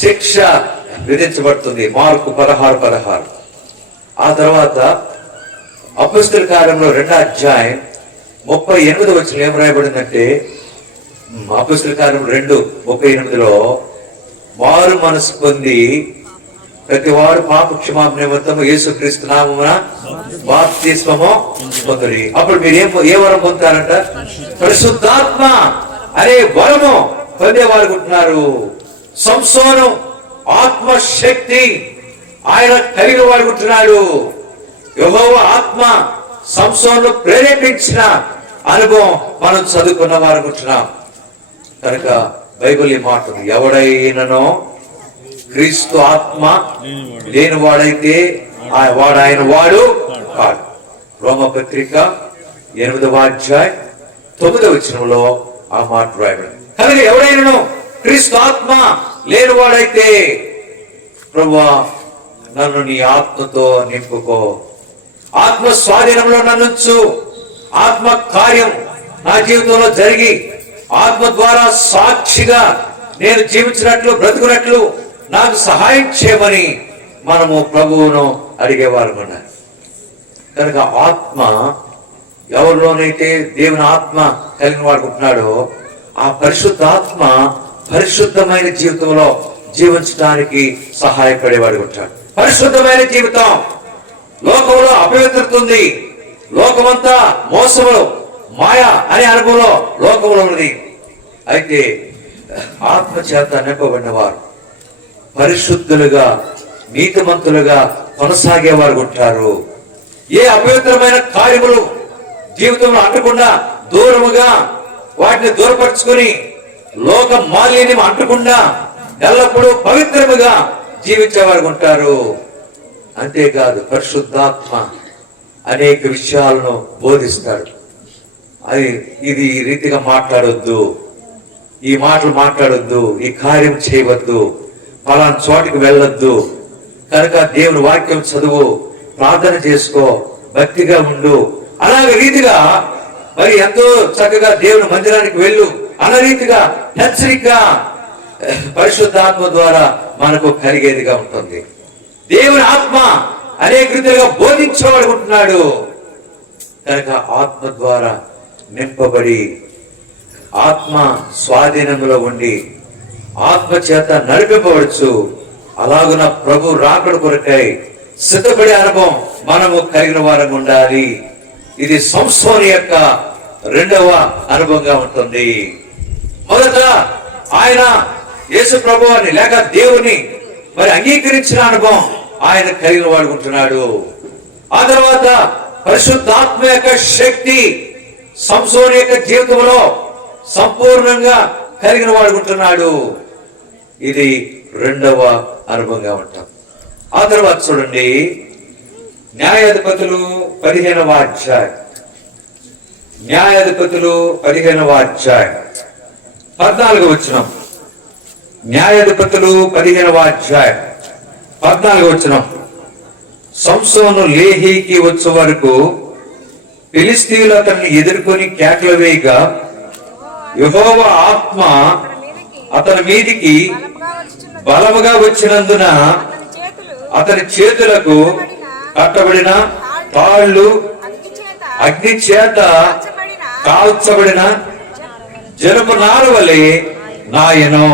శిక్ష విధించబడుతుంది. మార్కు 16:16. ఆ తర్వాత అపొస్తలుల కార్యంలో 2వ అధ్యాయం 38వ వచనం ఏం రాయబడిందంటే, అపొస్తలుల కార్యం 2:38లో మారు మనసు పొంది ప్రతి వాడు పాప క్షమాపణ నిమిత్తము యేసుక్రీస్తు నామమున బాప్తిస్మము పొందుడి. అప్పుడు మీరు ఏ వరం పొందుతారంట? పరిశుద్ధాత్మ అనే వరము పొందేవారు ఉంటున్నారు. సంసోను ఆత్మశక్తి ఆయన కలిగిన వాడు ఉంటున్నాడు. యెహోవా ఆత్మ సంసోను ప్రేరేపించిన అనుభవం మనం చదువుకున్న వారు ఉంటున్నాం. కనుక బైబిల్ ఈ మాట, ఎవడైననో క్రీస్తు ఆత్మ లేని వాడైతే వాడు ఆయన వాడు కాడు. రోమపత్రిక 8వ అధ్యాయం 9వ వచనంలో ఆ మాట రాయబడింది. కనుక ఎవడైనను క్రీస్తు ఆత్మ లేని వాడైతే, ప్రభువా నన్ను నీ ఆత్మతో నింపుకో, ఆత్మ స్వాధీనంలో నన్నుంచు, ఆత్మ కార్యం నా జీవితంలో జరిగి ఆత్మ ద్వారా సాక్షిగా నేను జీవించినట్లు బ్రతుకున్నట్లు నాకు సహాయం చేయమని మనము ప్రభువును అడిగేవారు ఉన్నారు. కనుక ఆత్మ ఎవరిలోనైతే దేవుని ఆత్మ కలిగిన వాడు ఉంటున్నాడో ఆ పరిశుద్ధాత్మ పరిశుద్ధమైన జీవితంలో జీవించడానికి సహాయపడేవాడు ఉంటాడు. పరిశుద్ధమైన జీవితం. లోకంలో అపవిత్రత ఉంది, లోకమంతా మోసములు మాయ అనే అనుభవంలో లోకంలో ఉన్నది. అయితే ఆత్మ చేత నింపబడిన వారు పరిశుద్ధులుగా నీతిమంతులుగా కొనసాగేవారు ఉంటారు. ఏ అపవిత్రమైన కార్యములు జీవితంలో అంటకుండా దూరముగా వాటిని దూరపరుచుకొని లోక మాలిన్యం అంటకుండా ఎల్లప్పుడూ పవిత్రముగా జీవించేవారు ఉంటారు. అంతేకాదు పరిశుద్ధాత్మ అనేక విషయాలను బోధిస్తాడు. ఇది ఈ రీతిగా మాట్లాడొద్దు, ఈ మాటలు మాట్లాడొద్దు, ఈ కార్యం చేయవద్దు, పలానా చోటికి వెళ్ళొద్దు. కనుక దేవుని వాక్యం చదువు, ప్రార్థన చేసుకో, భక్తిగా ఉండు. అలాగే రీతిగా మరి ఎంతో చక్కగా దేవుని మందిరానికి వెళ్ళు అన్న రీతిగా హెచ్చరికగా పరిశుద్ధాత్మ ద్వారా మనకు కలిగేదిగా ఉంటుంది. దేవుని ఆత్మ అనేక రీతిగా బోధించేవాడు ఉంటున్నాడు. కనుక ఆత్మ ద్వారా నింపబడి ఆత్మ స్వాధీనంలో ఉండి ఆత్మ చేత నడిపింపవచ్చు. అలాగున ప్రభు రాకడ కొరకై సిద్ధపడే అనుభవం మనము కలిగిన వారంగా ఉండాలి. ఇది సంసోను యొక్క 2వ అనుభవంగా ఉంటుంది. మొదట ఆయన యేసు ప్రభువాన్ని లేక దేవుని మరి అంగీకరించిన అనుభవం ఆయన కలిగిన వాడుకుంటున్నాడు. ఆ తర్వాత పరిశుద్ధాత్మ యొక్క శక్తి సంసోను యొక్క జీవితంలో సంపూర్ణంగా కలిగిన వాడుకుంటున్నాడు. ఇది రెండవ అనుభవంగా ఉంటాం. ఆ తర్వాత చూడండి, న్యాయాధిపతులు 15వ అధ్యాయం, న్యాయాధిపతులు 15వ అధ్యాయం 14వ వచనం. న్యాయాధిపతులు 15వ అధ్యాయం 14వ వచనం. సంసోను లేహీకి వచ్చే వరకు ఫిలిష్తీయులు అతన్ని ఎదుర్కొని కేకలు వేయగా యెహోవా ఆత్మ అతని మీదికి బలముగా వచ్చినందున అతని చేతులకు కట్టబడిన తాళ్ళు అగ్ని చేత కాల్చబడిన జనపు నారు వలె నాయను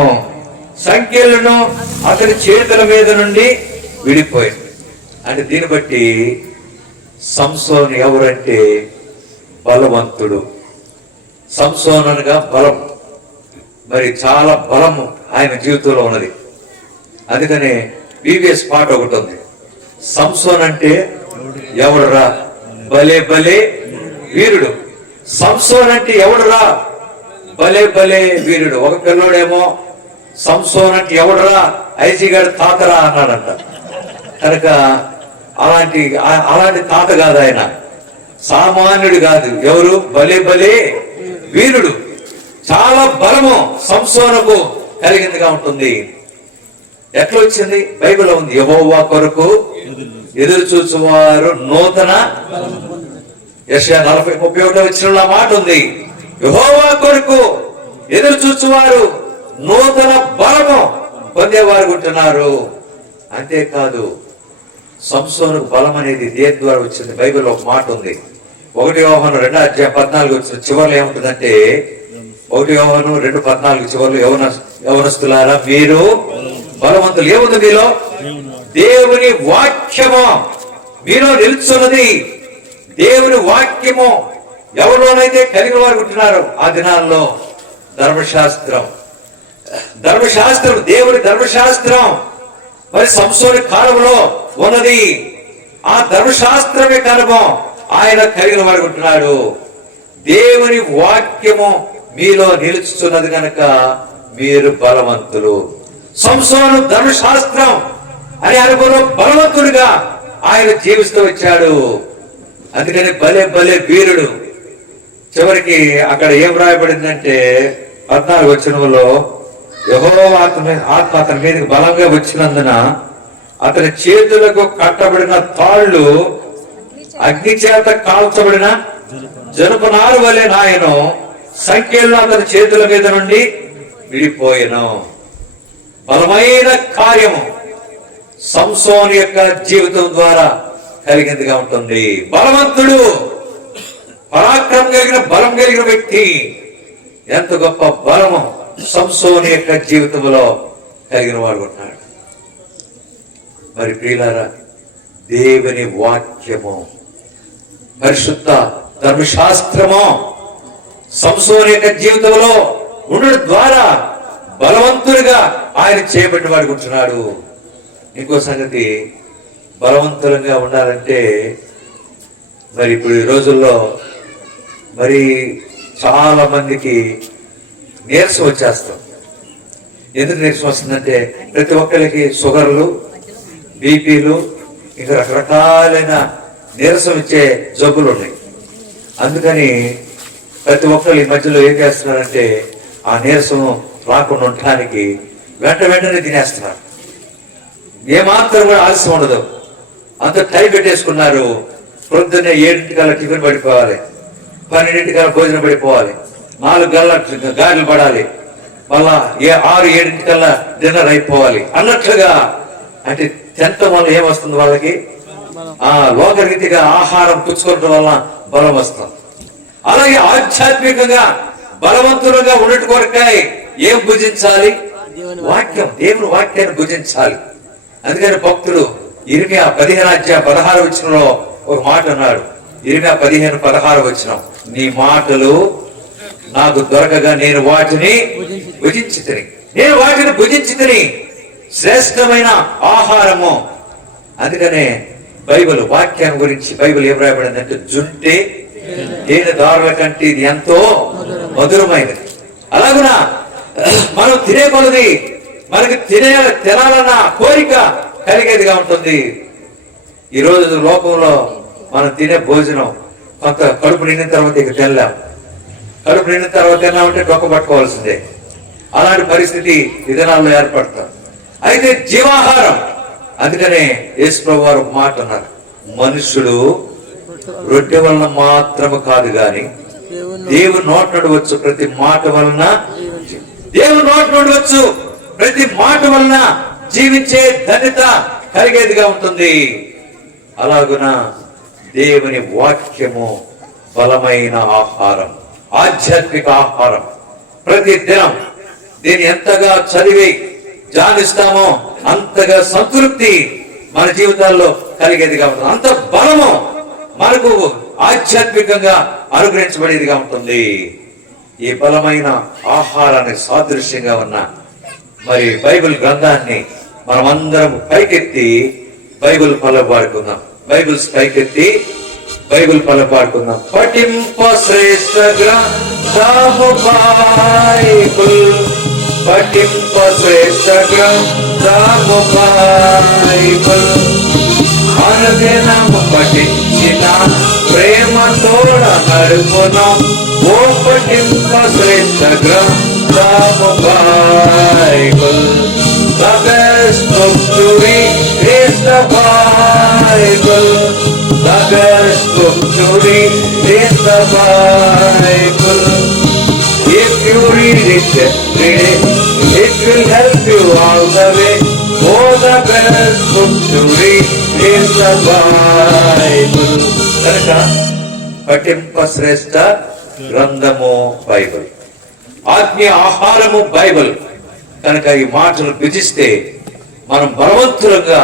సంఖ్యలను అతని చేతుల మీద నుండి విడిపోయింది. అంటే దీన్ని బట్టి సంసోను ఎవరంటే బలవంతుడు. సంసోను అనగా బలం, మరి చాలా బలము ఆయన జీవితంలో ఉన్నది. అందుకనే బీబీఎస్ పాట ఒకటి ఉంది, సంసోన్ అంటే ఎవడురా భలే భలే వీరుడు. సంసోన్ అంటే ఎవడురా భలే భలే వీరుడు. ఒక పిల్లోడేమో సంసోన్ అంటే ఎవడురా ఐజీ గారి తాతరా అన్నాడంట. కనుక అలాంటి తాత కాదు ఆయన, సామాన్యుడు కాదు. ఎవరు? భలే భలే వీరుడు. చాలా బలము సంసోనుకు కలిగిందిగా ఉంటుంది. ఎట్లా వచ్చింది? బైబిల్లో ఉంది, యెహోవా కొరకు ఎదురు చూచువారు నూతన, యెషయా 40:31 వచనంలో మాట ఉంది, యెహోవా కొరకు ఎదురు చూచువారు నూతన బలము పొందేవారు ఉంటున్నారు. అంతేకాదు, సంసోనుకు బలం అనేది దేని ద్వారా వచ్చింది? బైబిల్లో ఒక మాట ఉంది, 1 యోహాను 2:14 వచ్చిన చివరిలో ఏముంటుందంటే, 1 యోహాను 2:14 చివరిలో యవనస్తులారా మీరు బలవంతులు. ఏముంది మీలో? దేవుని వాక్యము మీలో నిలుచున్నది. దేవుని వాక్యము ఎవరిలోనైతే కలిగిన వారు ఉంటున్నారు ఆ దినాల్లో ధర్మశాస్త్రం, దేవుని ధర్మశాస్త్రం మరి సంసోను కాలంలో ఉన్నది. ఆ ధర్మశాస్త్రమే కనుమో ఆయన కలిగిన వాడు ఉంటున్నాడు. దేవుని వాక్యము మీలో నిలుచుతున్నది కనుక మీరు బలవంతులు. సంసోను ధర్మశాస్త్రం అనే అనుభవం బలవంతుడిగా ఆయన జీవిస్తూ వచ్చాడు. అందుకని భలే భలే వీరుడు. చివరికి అక్కడ ఏం రాయబడిందంటే 14వ వచనంలో, యెహోవా ఆత్మ అతని మీదకి బలంగా వచ్చినందున అతని చేతులకు కట్టబడిన తాళ్ళు అగ్ని చేత కాల్చబడిన జనపు నారు వలె నాయను సంఖ్యలను అతని చేతుల మీద నుండి విడిపోయెను. బలమైన కార్యము సంసోను యొక్క జీవితం ద్వారా కలిగిందిగా ఉంటుంది. బలవంతుడు, పరాక్రమం కలిగిన బలం కలిగిన వ్యక్తి. ఎంత గొప్ప బలము సంసోను యొక్క జీవితంలో కలిగిన వాడు ఉన్నాడు. మరి ప్రియులారా, దేవుని వాక్యము, పరిశుద్ధ ధర్మశాస్త్రము సంసోను యొక్క జీవితంలో ఉండడం ద్వారా బలవంతుడిగా ఆయన చేయబడిన వాడు ఉంటున్నాడు. ఇంకో సంగతి, బలవంతులంగా ఉండాలంటే మరి ఇప్పుడు ఈ రోజుల్లో మరి చాలా మందికి నీరసం వచ్చేస్తాం. ఎందుకు నీరసం వస్తుందంటే ప్రతి ఒక్కరికి షుగర్లు, బీపీలు, ఇంకా రకరకాలైన నీరసం ఇచ్చే జబ్బులు ఉన్నాయి. అందుకని ప్రతి ఒక్కరు ఈ మధ్యలో ఏం చేస్తున్నారంటే ఆ నీరసం రాకుండా ఉండటానికి వెంటనే తినేస్తున్నారు. ఏమాత్రం కూడా ఆలస్యం ఉండదు, అంత టైం పెట్టేసుకున్నారు. పొద్దున్నే 7 టిఫిన్ పడిపోవాలి, 12 భోజనం పడిపోవాలి, 4 గారెలు పడాలి, మళ్ళా 6-7 డిన్నర్ అయిపోవాలి అన్నట్లుగా. అంటే తినటం వల్ల ఏమొస్తుంది వాళ్ళకి? లోకరీతిగా ఆహారం పుచ్చుకోవడం వల్ల బలం వస్తుంది. అలాగే ఆధ్యాత్మికంగా బలవంతులుగా ఉన్నట్టు కొరకాయ ఏం భుజించాలి? వాక్యం, దేవుని వాక్యాన్ని భుజించాలి. అందుకని భక్తుడు ఇర్మియా 15:16 వచనంలో ఒక మాట అన్నాడు. ఇర్మియా 15:16 వచనం, నీ మాటలు నాకు దొరకగా నేను వాటిని భుజించితిని. నేను వాటిని భుజించి తిని శ్రేష్టమైన ఆహారము. అందుకనే బైబిల్ వాక్యాన్ని గురించి బైబిల్ ఏం రాయబడిందంటే, జుంటే తేనె దారుల కంటే ఇది ఎంతో మధురమైనది. అలాగున మనం తినే కొలది మనకి తినాలన్న కోరిక కలిగేదిగా ఉంటుంది. ఈరోజు లోకంలో మనం తినే భోజనం కొంత కడుపు నిండిన తర్వాత ఇక తినలేం. కడుపు నిండిన తర్వాత తిన్నామంటే డొక్క పట్టుకోవాల్సిందే. అలాంటి పరిస్థితి ఈ దినాల్లో ఏర్పడతాం. అయితే జీవాహారం, అందుకనే యేసు ప్రభువు వారు ఒక మాట అన్నారు, మనుషుడు రొట్టె వలన మాత్రము కాదు గాని దేవుని నోట నుండి వచ్చు ప్రతి మాట వలన, దేవుని నోట నుండి వచ్చు ప్రతి మాట వలన జీవించే ధన్యత కలిగేదిగా ఉంటుంది. అలాగున దేవుని వాక్యము బలమైన ఆహారం, ఆధ్యాత్మిక ఆహారం. ప్రతి దినం దీన్ని ఎంతగా చదివి ధ్యానిస్తామో అంతగా సంతృప్తి మన జీవితాల్లో కలిగేదిగా ఉంటుంది. అంత బలము మనకు ఆధ్యాత్మికంగా అనుగ్రహించబడేదిగా ఉంటుంది. ఈ బలమైన ఆహారానికి సాదృశ్యంగా ఉన్న మరి బైబిల్ గ్రంథాన్ని మనం అందరం పైకెత్తి బైబిల్ పలపాడుకుందాం. బైబిల్స్ పైకెత్తి బైబిల్ పలపాడుకుందాం. పఠింప శ్రేష్ఠ గ్రంథము బైబిల్, పఠింప శ్రేష్ఠ గ్రంథము బైబిల్, అనుదినము పఠించిన ప్రేమతోడ నడుపును. ఓ పఠింప శ్రేష్ఠ గ్రంథము Bible, the best book to read is the Bible, the best book to read is the Bible. If you read it every day, it will help you all the way. Oh, the best book to read is the Bible. కనుక పఠింప శ్రేష్ఠ గ్రంథము Bible, ఆత్మీయ ఆహారము Bible. కనుక ఈ మాటలు భుజిస్తే మనం బలవంతులుగా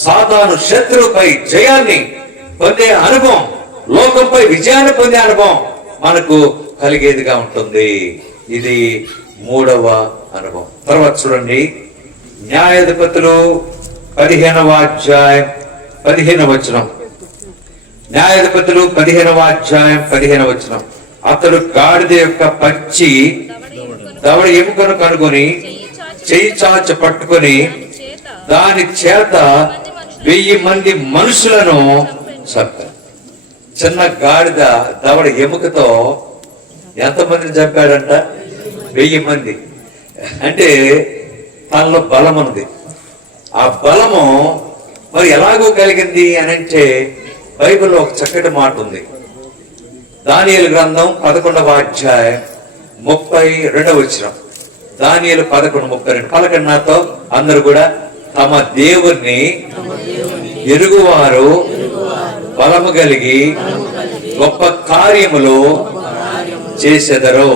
సాతాను శత్రువుపై జయాన్ని పొందే అనుభవం, లోకంపై విజయాన్ని పొందే అనుభవం మనకు కలిగేదిగా ఉంటుంది. ఇది 3వ అనుభవం. తర్వాత చూడండి, న్యాయాధిపతులు 15వ అధ్యాయం 15వ వచనం. న్యాయాధిపతులు 15వ అధ్యాయం 15వ వచనం. అతడు గాడిద యొక్క పచ్చి దవడ ఎముకను కనుగొని చెయ్యి చాచ పట్టుకొని దాని చేత 1000 మంది మనుషులను చంపాడు. చిన్న గాడిద దవడ ఎముకతో ఎంతమందిని చంపాడంట? 1000 మంది. అంటే తనలో బలం ఉంది. ఆ బలము మరి ఎలాగో కలిగింది అని అంటే బైబిల్లో ఒక చక్కటి మాట ఉంది. దానియేలు గ్రంథం 11వ అధ్యాయం 32వ వచనం. దానియేలు 11:32. పలకండి నాతో అందరూ కూడా. తమ దేవుణ్ణి ఎరుగువారు బలము కలిగి గొప్ప కార్యములు చేసెదరు.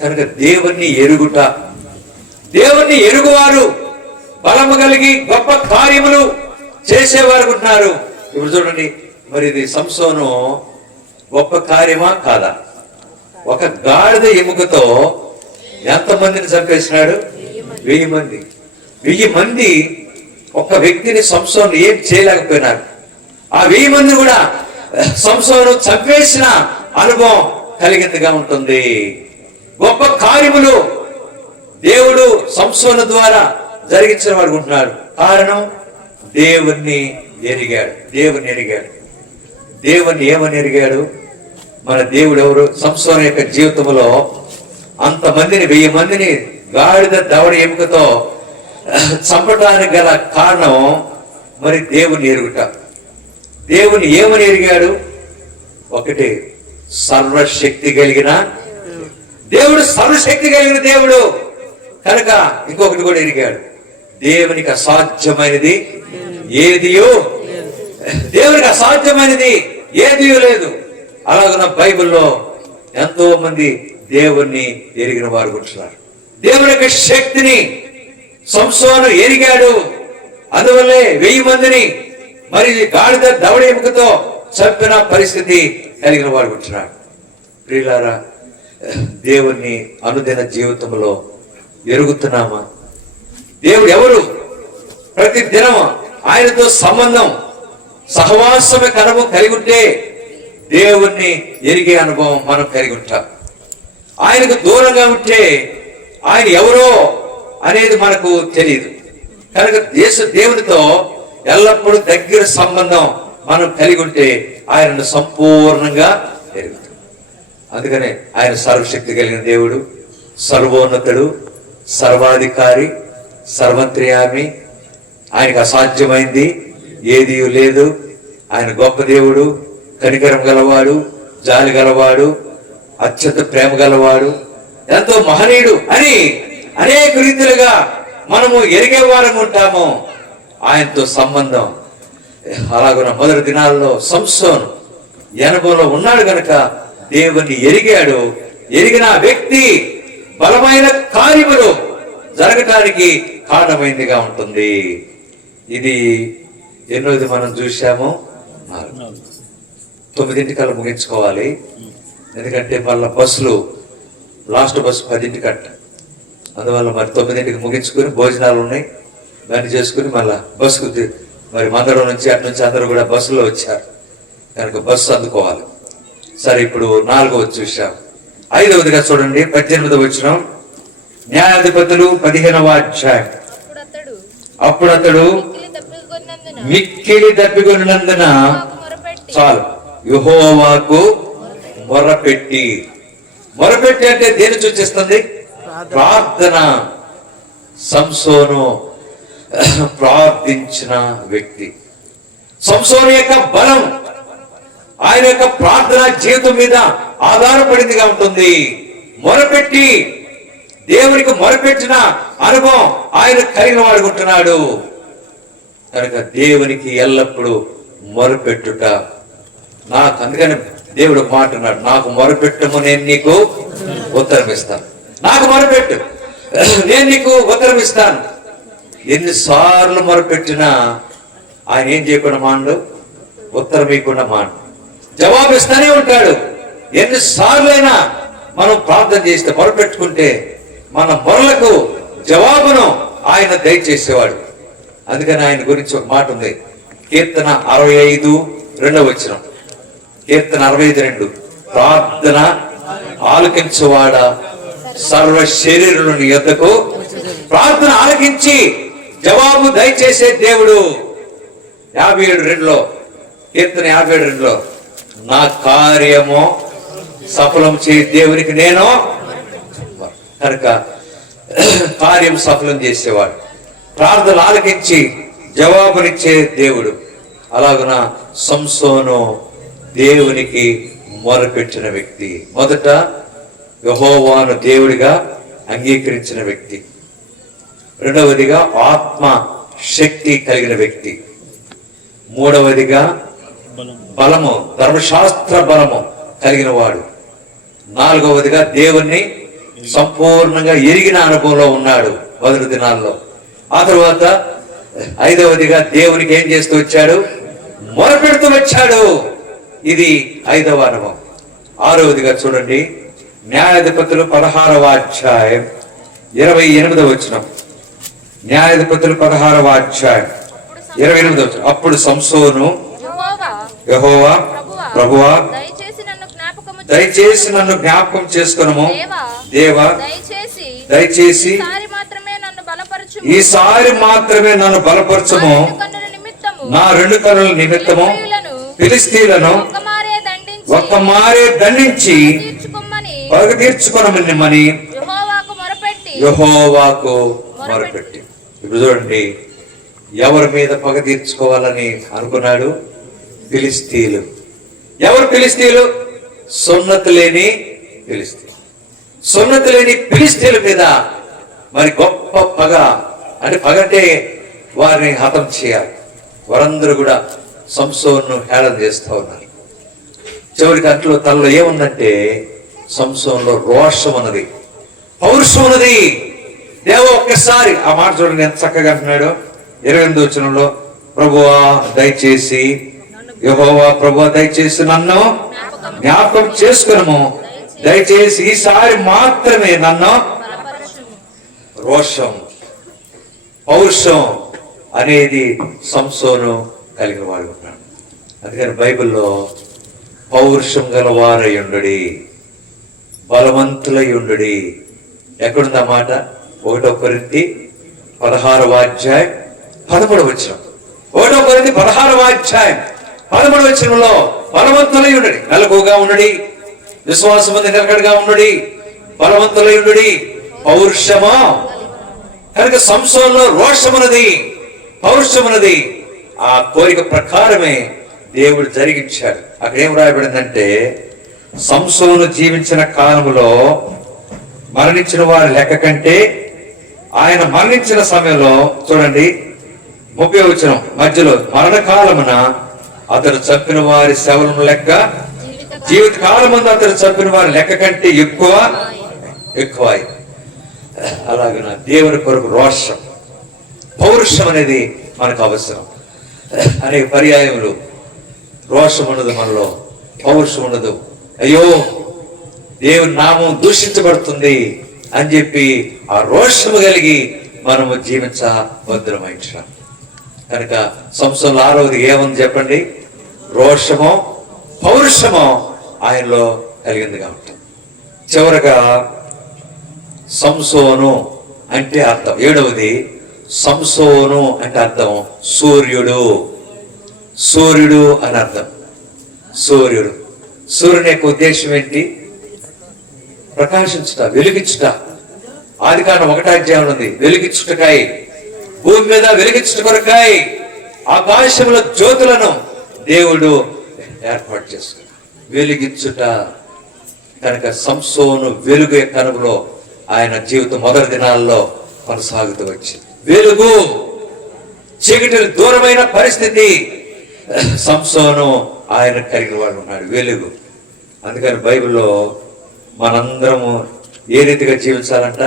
కనుక దేవుణ్ణి ఎరుగుట, దేవుణ్ణి ఎరుగువారు బలము కలిగి గొప్ప కార్యములు చేసేవారు ఉన్నారు. ఇప్పుడు చూడండి, మరి ఇది సంసోను గొప్ప కార్యమా కాదా? ఒక గాడిద ఎముకతో ఎంతమందిని చంపేసినాడు? 1000 మంది. 1000 మంది ఒక వ్యక్తిని సంసోను ఏం చేయలేకపోయినారు. ఆ 1000 మంది కూడా సంసోను చంపేసిన అనుభవం కలిగిందిగా ఉంటుంది. గొప్ప కార్యములు దేవుడు సంసోను ద్వారా జరిగించిన వాడు ఉంటున్నాడు. కారణం దేవుణ్ణి ఎరిగాడు. దేవుణ్ణి ఎరిగాడు. దేవుణ్ణి ఏమని ఎరిగాడు? మన దేవుడు ఎవరు? సంసోను యొక్క జీవితంలో అంతమందిని 1000 మందిని గాడిద దవడ ఎముకతో చంపటానికి గల కారణం మరి దేవుని ఎరుగుట. దేవుని ఏమని ఎరిగాడు? ఒకటి, సర్వశక్తి కలిగిన దేవుడు, సర్వశక్తి కలిగిన దేవుడు కనుక ఇంకొకటి కూడా ఎరిగాడు, దేవునికి అసాధ్యమైనది ఏదియో, దేవునికి అసాధ్యమైనది ఏదియో లేదు. అలాగన బైబిల్లో ఎంతో మంది దేవుణ్ణి ఎరిగిన వారు ఉంటున్నారు. దేవుని యొక్క శక్తిని సంసోను ఎరిగాడు. అందువల్లే 1000 మందిని మరి గాడిద దవడ ఎముకతో చంపిన పరిస్థితి కలిగిన వాడు ఉంటున్నాడు. ప్రియులారా, దేవుణ్ణి అనుదిన జీవితంలో ఎరుగుతున్నామా? దేవుడు ఎవరు? ప్రతి దినం ఆయనతో సంబంధం, సహవాసమే కలిగి ఉంటే దేవుణ్ణి ఎరిగే అనుభవం మనం కలిగి ఉంటాం. ఆయనకు దూరంగా ఉంటే ఆయన ఎవరో అనేది మనకు తెలియదు. కనుక దేవునితో ఎల్లప్పుడూ దగ్గర సంబంధం మనం కలిగి ఉంటే ఆయనను సంపూర్ణంగా ఎరుగుతాం. అందుకనే ఆయన సర్వశక్తి కలిగిన దేవుడు, సర్వోన్నతుడు, సర్వాధికారి, సర్వంత్ర్యామి. ఆయనకు అసాధ్యమైంది ఏదీ లేదు. ఆయన గొప్ప దేవుడు, కనికరం గలవాడు, జాలి గలవాడు, అత్యంత ప్రేమ గలవాడు, ఎంతో మహనీయుడు అని అనేక రీతిలుగా మనము ఎరిగే వారం ఉంటాము. ఆయనతో సంబంధం అలాగున్న మొదటి దినాల్లో సంసోను అనుభవంలో ఉన్నాడు గనక దేవుణ్ణి ఎరిగాడు. ఎరిగిన వ్యక్తి బలమైన కార్యములు జరగటానికి కారణమైందిగా ఉంటుంది. ఇది ఎన్నోది మనం చూసాము. 9 ముగించుకోవాలి. ఎందుకంటే మళ్ళీ బస్సులు లాస్ట్ బస్సు 10 అందువల్ల మరి 9 ముగించుకుని భోజనాలు ఉన్నాయి, దాన్ని చేసుకుని మళ్ళా బస్సుకు మరి మందరం నుంచి అటు నుంచి అందరూ కూడా బస్సులో వచ్చారు కనుక బస్సు అందుకోవాలి. సరే, ఇప్పుడు 4వ చూసాం. 5వదిగా చూడండి, 18వ వచనం. న్యాయాధిపతులు 15వ అధ్యాయం. అప్పుడు అతడు మిక్కిలి దప్పికొన్నందున చాలు యెహోవాకు మొరపెట్టి. మొరపెట్టి అంటే దేని సూచిస్తుంది? ప్రార్థన. సంసోను ప్రార్థించిన వ్యక్తి. సంసోను యొక్క బలం ఆయన యొక్క ప్రార్థన జీవితం మీద ఆధారపడిందిగా ఉంటుంది. మొరపెట్టి దేవునికి మొరపెట్టిన అనుభవం ఆయన కలిగిన వాడుకుంటున్నాడు కనుక దేవునికి ఎల్లప్పుడూ మొరపెట్టుట. నాకు అందుకని దేవుడు మాట్లాడు, నాకు మొరపెట్టము, నేను నీకు ఉత్తరం ఇస్తాను. నాకు మొరపెట్టు, నేను నీకు ఉత్తరం ఇస్తాను. ఎన్నిసార్లు మొరపెట్టినా ఆయన ఏం చేయకుండా మాండు, ఉత్తరం ఇవ్వకుండా మాండు, జవాబు ఇస్తానే ఉంటాడు. ఎన్నిసార్లైనా మనం ప్రార్థన చేస్తే, మొరపెట్టుకుంటే మన మొరలకు జవాబును ఆయన దయచేసేవాడు. అందుకని ఆయన గురించి ఒక మాట ఉంది, కీర్తన 65:2 వచనం. కీర్తన 65:2. ప్రార్థన ఆలకించువాడా సర్వ శరీరుని యొద్దకు. ప్రార్థన ఆలకించి జవాబు దయచేసే దేవుడు. 57:2లో, కీర్తన 57:2లో, నా కార్యము సఫలం చే దేవునికి నేను. కనుక కార్యం సఫలం చేసేవాడు, ప్రార్థన ఆలకించి జవాబునిచ్చే దేవుడు. అలాగున సంసోను దేవునికి మొరపెట్టిన వ్యక్తి. మొదట యెహోవాను దేవుడిగా అంగీకరించిన వ్యక్తి. రెండవదిగా ఆత్మ శక్తి కలిగిన వ్యక్తి. మూడవదిగా బలము, ధర్మశాస్త్ర బలము కలిగిన వాడు. నాలుగవదిగా దేవుణ్ణి సంపూర్ణంగా ఎరిగిన అనుభవంలో ఉన్నాడు మొదటి దినాల్లో. ఆ తర్వాత 5వదిగా దేవునికి ఏం చేస్తూ వచ్చాడు, మొరపెడుతూ వచ్చాడు. ఇది 5వ అనుభవం. 6వదిగా చూడండి, న్యాయాధిపతులు 16వ అధ్యాయం 28వ వచనం. న్యాయాధిపతులు 16వ అధ్యాయం 28వ వచనం. అప్పుడు సంసోను, యెహోవా ప్రభువా దయచేసి నన్ను జ్ఞాపకం చేసుకొనుము, దేవా దయచేసి ఈసారి మాత్రమే నన్ను బలపరచుము. నా 2 కన్నుల నిమిత్తము ఫిలిష్తీయులను ఒక్కమారే దండించి పగ తీర్చుకొనమని యెహోవాకు మొరపెట్టి. ఇప్పుడు చూడండి, ఎవరి మీద పగ తీర్చుకోవాలని అనుకున్నాడు? ఫిలిష్తీయులు. ఎవరు ఫిలిష్తీయులు? సున్నతి లేని ఫిలిష్తీయులు. సున్నతి లేని ఫిలిష్తీయుల మీద మరి గొప్ప పగ. అంటే పగ అంటే వారిని హతం చేయాలి. వారందరూ కూడా సంసోను హేళన చేస్తూ ఉన్నారు. చివరికి అంట్లో తనలో ఏముందంటే, సంసోనులో రోషం ఉన్నది, పౌరుషం ఉన్నది. దేవా ఒక్కసారి ఆ మాట చూడండి ఎంత చక్కగా అంటున్నాడు. 28వ వచనంలో, ప్రభువా దయచేసి, యెహోవా ప్రభువా దయచేసి నన్ను జ్ఞాపకం చేసుకునము, దయచేసి ఈసారి మాత్రమే నన్ను. రోషం, పౌరుషం అనేది సంసోను కలిగిన వాడు ఉన్నాడు. అందుకని బైబిల్లో పౌరుషం గలవారయుండుడి, బలవంతులయుండుడి ఎక్కడుంది ఆ మాట? 1 కొరింథీ 16వ అధ్యాయం 13వ వచనం. 1 కొరింథీ 16వ అధ్యాయం 13వ వచనంలో బలవంతులయుండుడి, మెలకువగా ఉండుడి, విశ్వాసమందు నిలకడగా ఉండుడి, బలవంతులయుండుడి, పౌరుషమా. కనుక సంసోనులో రోషమున్నది, పౌరుషమున్నది. ఆ కోరిక ప్రకారమే దేవుడు జరిగించాడు. అక్కడ ఏం రాయబడిందంటే, సంసోను జీవించిన కాలంలో మరణించిన వారి లెక్క కంటే ఆయన మరణించిన సమయంలో, చూడండి 30వ వచనం మధ్యలో, మరణకాలమున అతడు చంపిన వారి శవలను లెక్క జీవిత కాలమందు అతడు చంపిన వారి లెక్క కంటే ఎక్కువ. అలాగన దేవుని కొరకు రోషం, పౌరుషం అనేది మనకు అవసరం. అనేక పర్యాయములు రోషం ఉండదు మనలో, పౌరుషం ఉండదు. అయ్యో దేవుని నామం దూషించబడుతుంది అని చెప్పి ఆ రోషము కలిగి మనము జీవించబద్రమైంచాం. కనుక సంసోను 6వది ఏముంది చెప్పండి? రోషమో పౌరుషమో ఆయనలో కలిగిందిగా ఉంటాం. చివరగా సంసోను అంటే అర్థం, 7వది సంసోను అంటే అర్థం సూర్యుడు. సూర్యుడు అని అర్థం. సూర్యుడు, సూర్యుని యొక్క ఉద్దేశం ఏంటి? ప్రకాశించుట, వెలిగించుట. ఆదికాండం 1వ అధ్యాయం ఉంది, వెలిగించుటకాయ, భూమి మీద వెలిగించుట కొరకాయ ఆకాశంలో జ్యోతులను దేవుడు ఏర్పాటు చేసుకున్నాడు, వెలిగించుట. కనుక సంసోను వెలుగు కనుమలో ఆయన జీవితం మొదటి దినాల్లో కొనసాగుతూ వచ్చింది. వెలుగు, చీకటి దూరమైన పరిస్థితి సంసోను ఆయన కలిగిన వాడు ఉన్నాడు, వెలుగు. అందుకని బైబిల్లో మనందరము ఏ రీతిగా జీవించాలంట?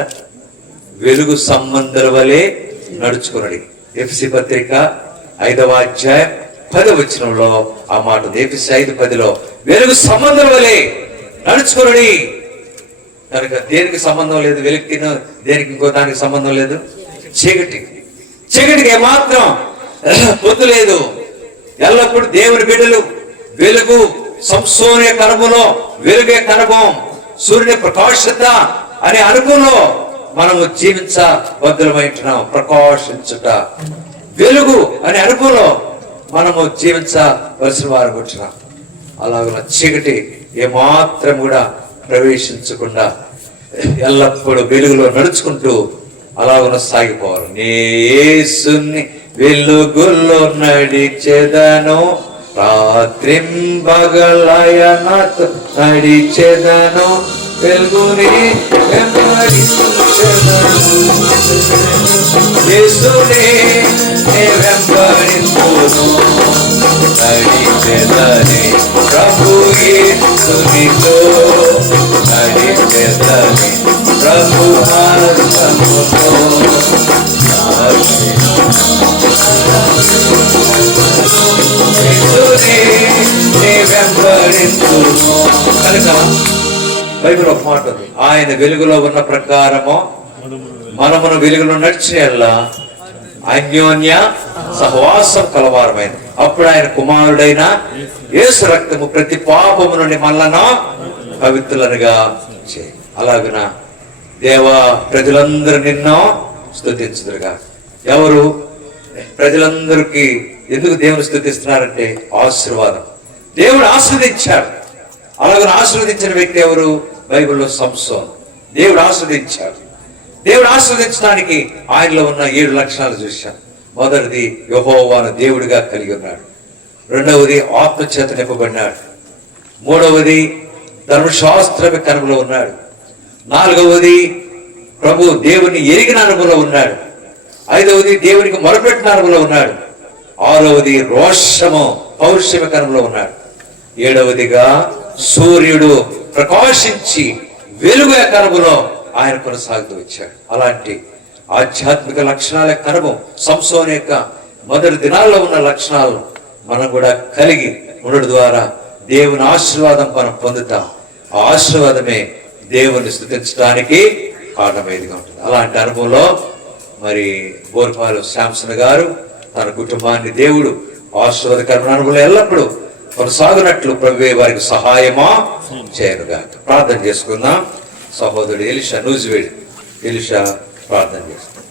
వెలుగు సంబంధుల వలె నడుచుకున్నాడు. ఎఫెసీ పత్రిక 5వ అధ్యాయం 10వ వచనంలో ఆ మాట ఉంది. ఎఫెసీ 5:10లో వెలుగు సంబంధుల వలె నడుచుకున్నాడు. కనుక దేనికి సంబంధం లేదు, వెలుగుకి దేనికి ఇంకో దానికి సంబంధం లేదు. చీకటికి ఏమాత్రం పొత్తు లేదు. ఎల్లప్పుడూ దేవుని బిడ్డలు వెలుగు, సంసోను యొక్క అనుభవంలో వెలుగు యొక్క అనుభవం, సూర్యుని ప్రకాశత అనే అనుభవంలో మనము జీవించబద్రమైంటున్నాం. ప్రకాశించుట, వెలుగు అనే అనుభవంలో మనము జీవించవలసిన వారు కూర్చున్నాం. అలాగే చీకటి ఏమాత్రం కూడా ప్రవేశించకుండా ఎల్లప్పుడూ వెలుగులో నడుచుకుంటూ అలాగ సాగిపోవాలి. నీ యేసుని వెలుగులో నడిచెదను, రాత్రింబగలయనతో నడిచెదను, వెలుగుని వెంబడించెదను, యేసునే వెంబడింతును, నడిచెదని ప్రభు యేసునితో, నడిచెదని ప్రభు మార్గముతో, కనుక బైబిల్ ఒక మాట ఉంది, ఆయన వెలుగులో ఉన్న ప్రకారము మనమును వెలుగులో నడిచేలా అన్యోన్య సహవాసం కలవారమైంది. అప్పుడు ఆయన కుమారుడైన యేసు రక్తము ప్రతి పాపము నుండి మనలను పవిత్రులనుగా చేయి. అలాగున దేవా, ప్రజలందరూ నిన్ను స్తుతించుదురుగా. ఎవరు ప్రజలందరికీ ఎందుకు దేవుని స్తుతిస్తున్నారంటే ఆశీర్వాదం. దేవుడు ఆశీర్వదించాడు. అలాగే ఆశీర్వదించిన వ్యక్తి ఎవరు? బైబిల్లో సంసోను. దేవుడు ఆశీర్వదించాడు. దేవుడు ఆశీర్వదించడానికి ఆయనలో ఉన్న 7 లక్షణాలు చూశాం. మొదటిది యెహోవాను దేవుడిగా కలిగి ఉన్నాడు. రెండవది ఆత్మచేత నింపబడినాడు. మూడవది ధర్మశాస్త్ర కనుమలో ఉన్నాడు. నాలుగవది ప్రభు దేవుని ఎరిగిన అనుభవంలో ఉన్నాడు. ఐదవది దేవునికి మొరపెట్టిన అనుభవంలో ఉన్నాడు. ఆరవది రోషము పౌరుషమ కనుమలో ఉన్నాడు. ఏడవదిగా సూర్యుడు ప్రకాశించి వెలుగు కనుమలో ఆయన కొనసాగుతూ వచ్చాడు. అలాంటి ఆధ్యాత్మిక లక్షణాల కనుభవం సంసోను యొక్క మొదటి దినాల్లో ఉన్న లక్షణాలను మనం కూడా కలిగి ఉండడం ద్వారా దేవుని ఆశీర్వాదం మనం పొందుతాం. ఆ ఆశీర్వాదమే దేవుని స్తుతించడానికి కారణమైదిగా ఉంటుంది. అలాంటి అనుభవంలో మరి బోర్పాలు శాంసన్ గారు తన కుటుంబాన్ని దేవుడు ఆశీర్వాదకరమైన అనుభవం ఎల్లప్పుడూ కొనసాగునట్లు ప్రభువే వారికి సహాయమా చేయనుగా. ప్రార్థన చేసుకుందాం. సహోదరుడు ఎలీషా నూజివేడ్ ఎలీషా ప్రార్థన చేస్తున్నాం.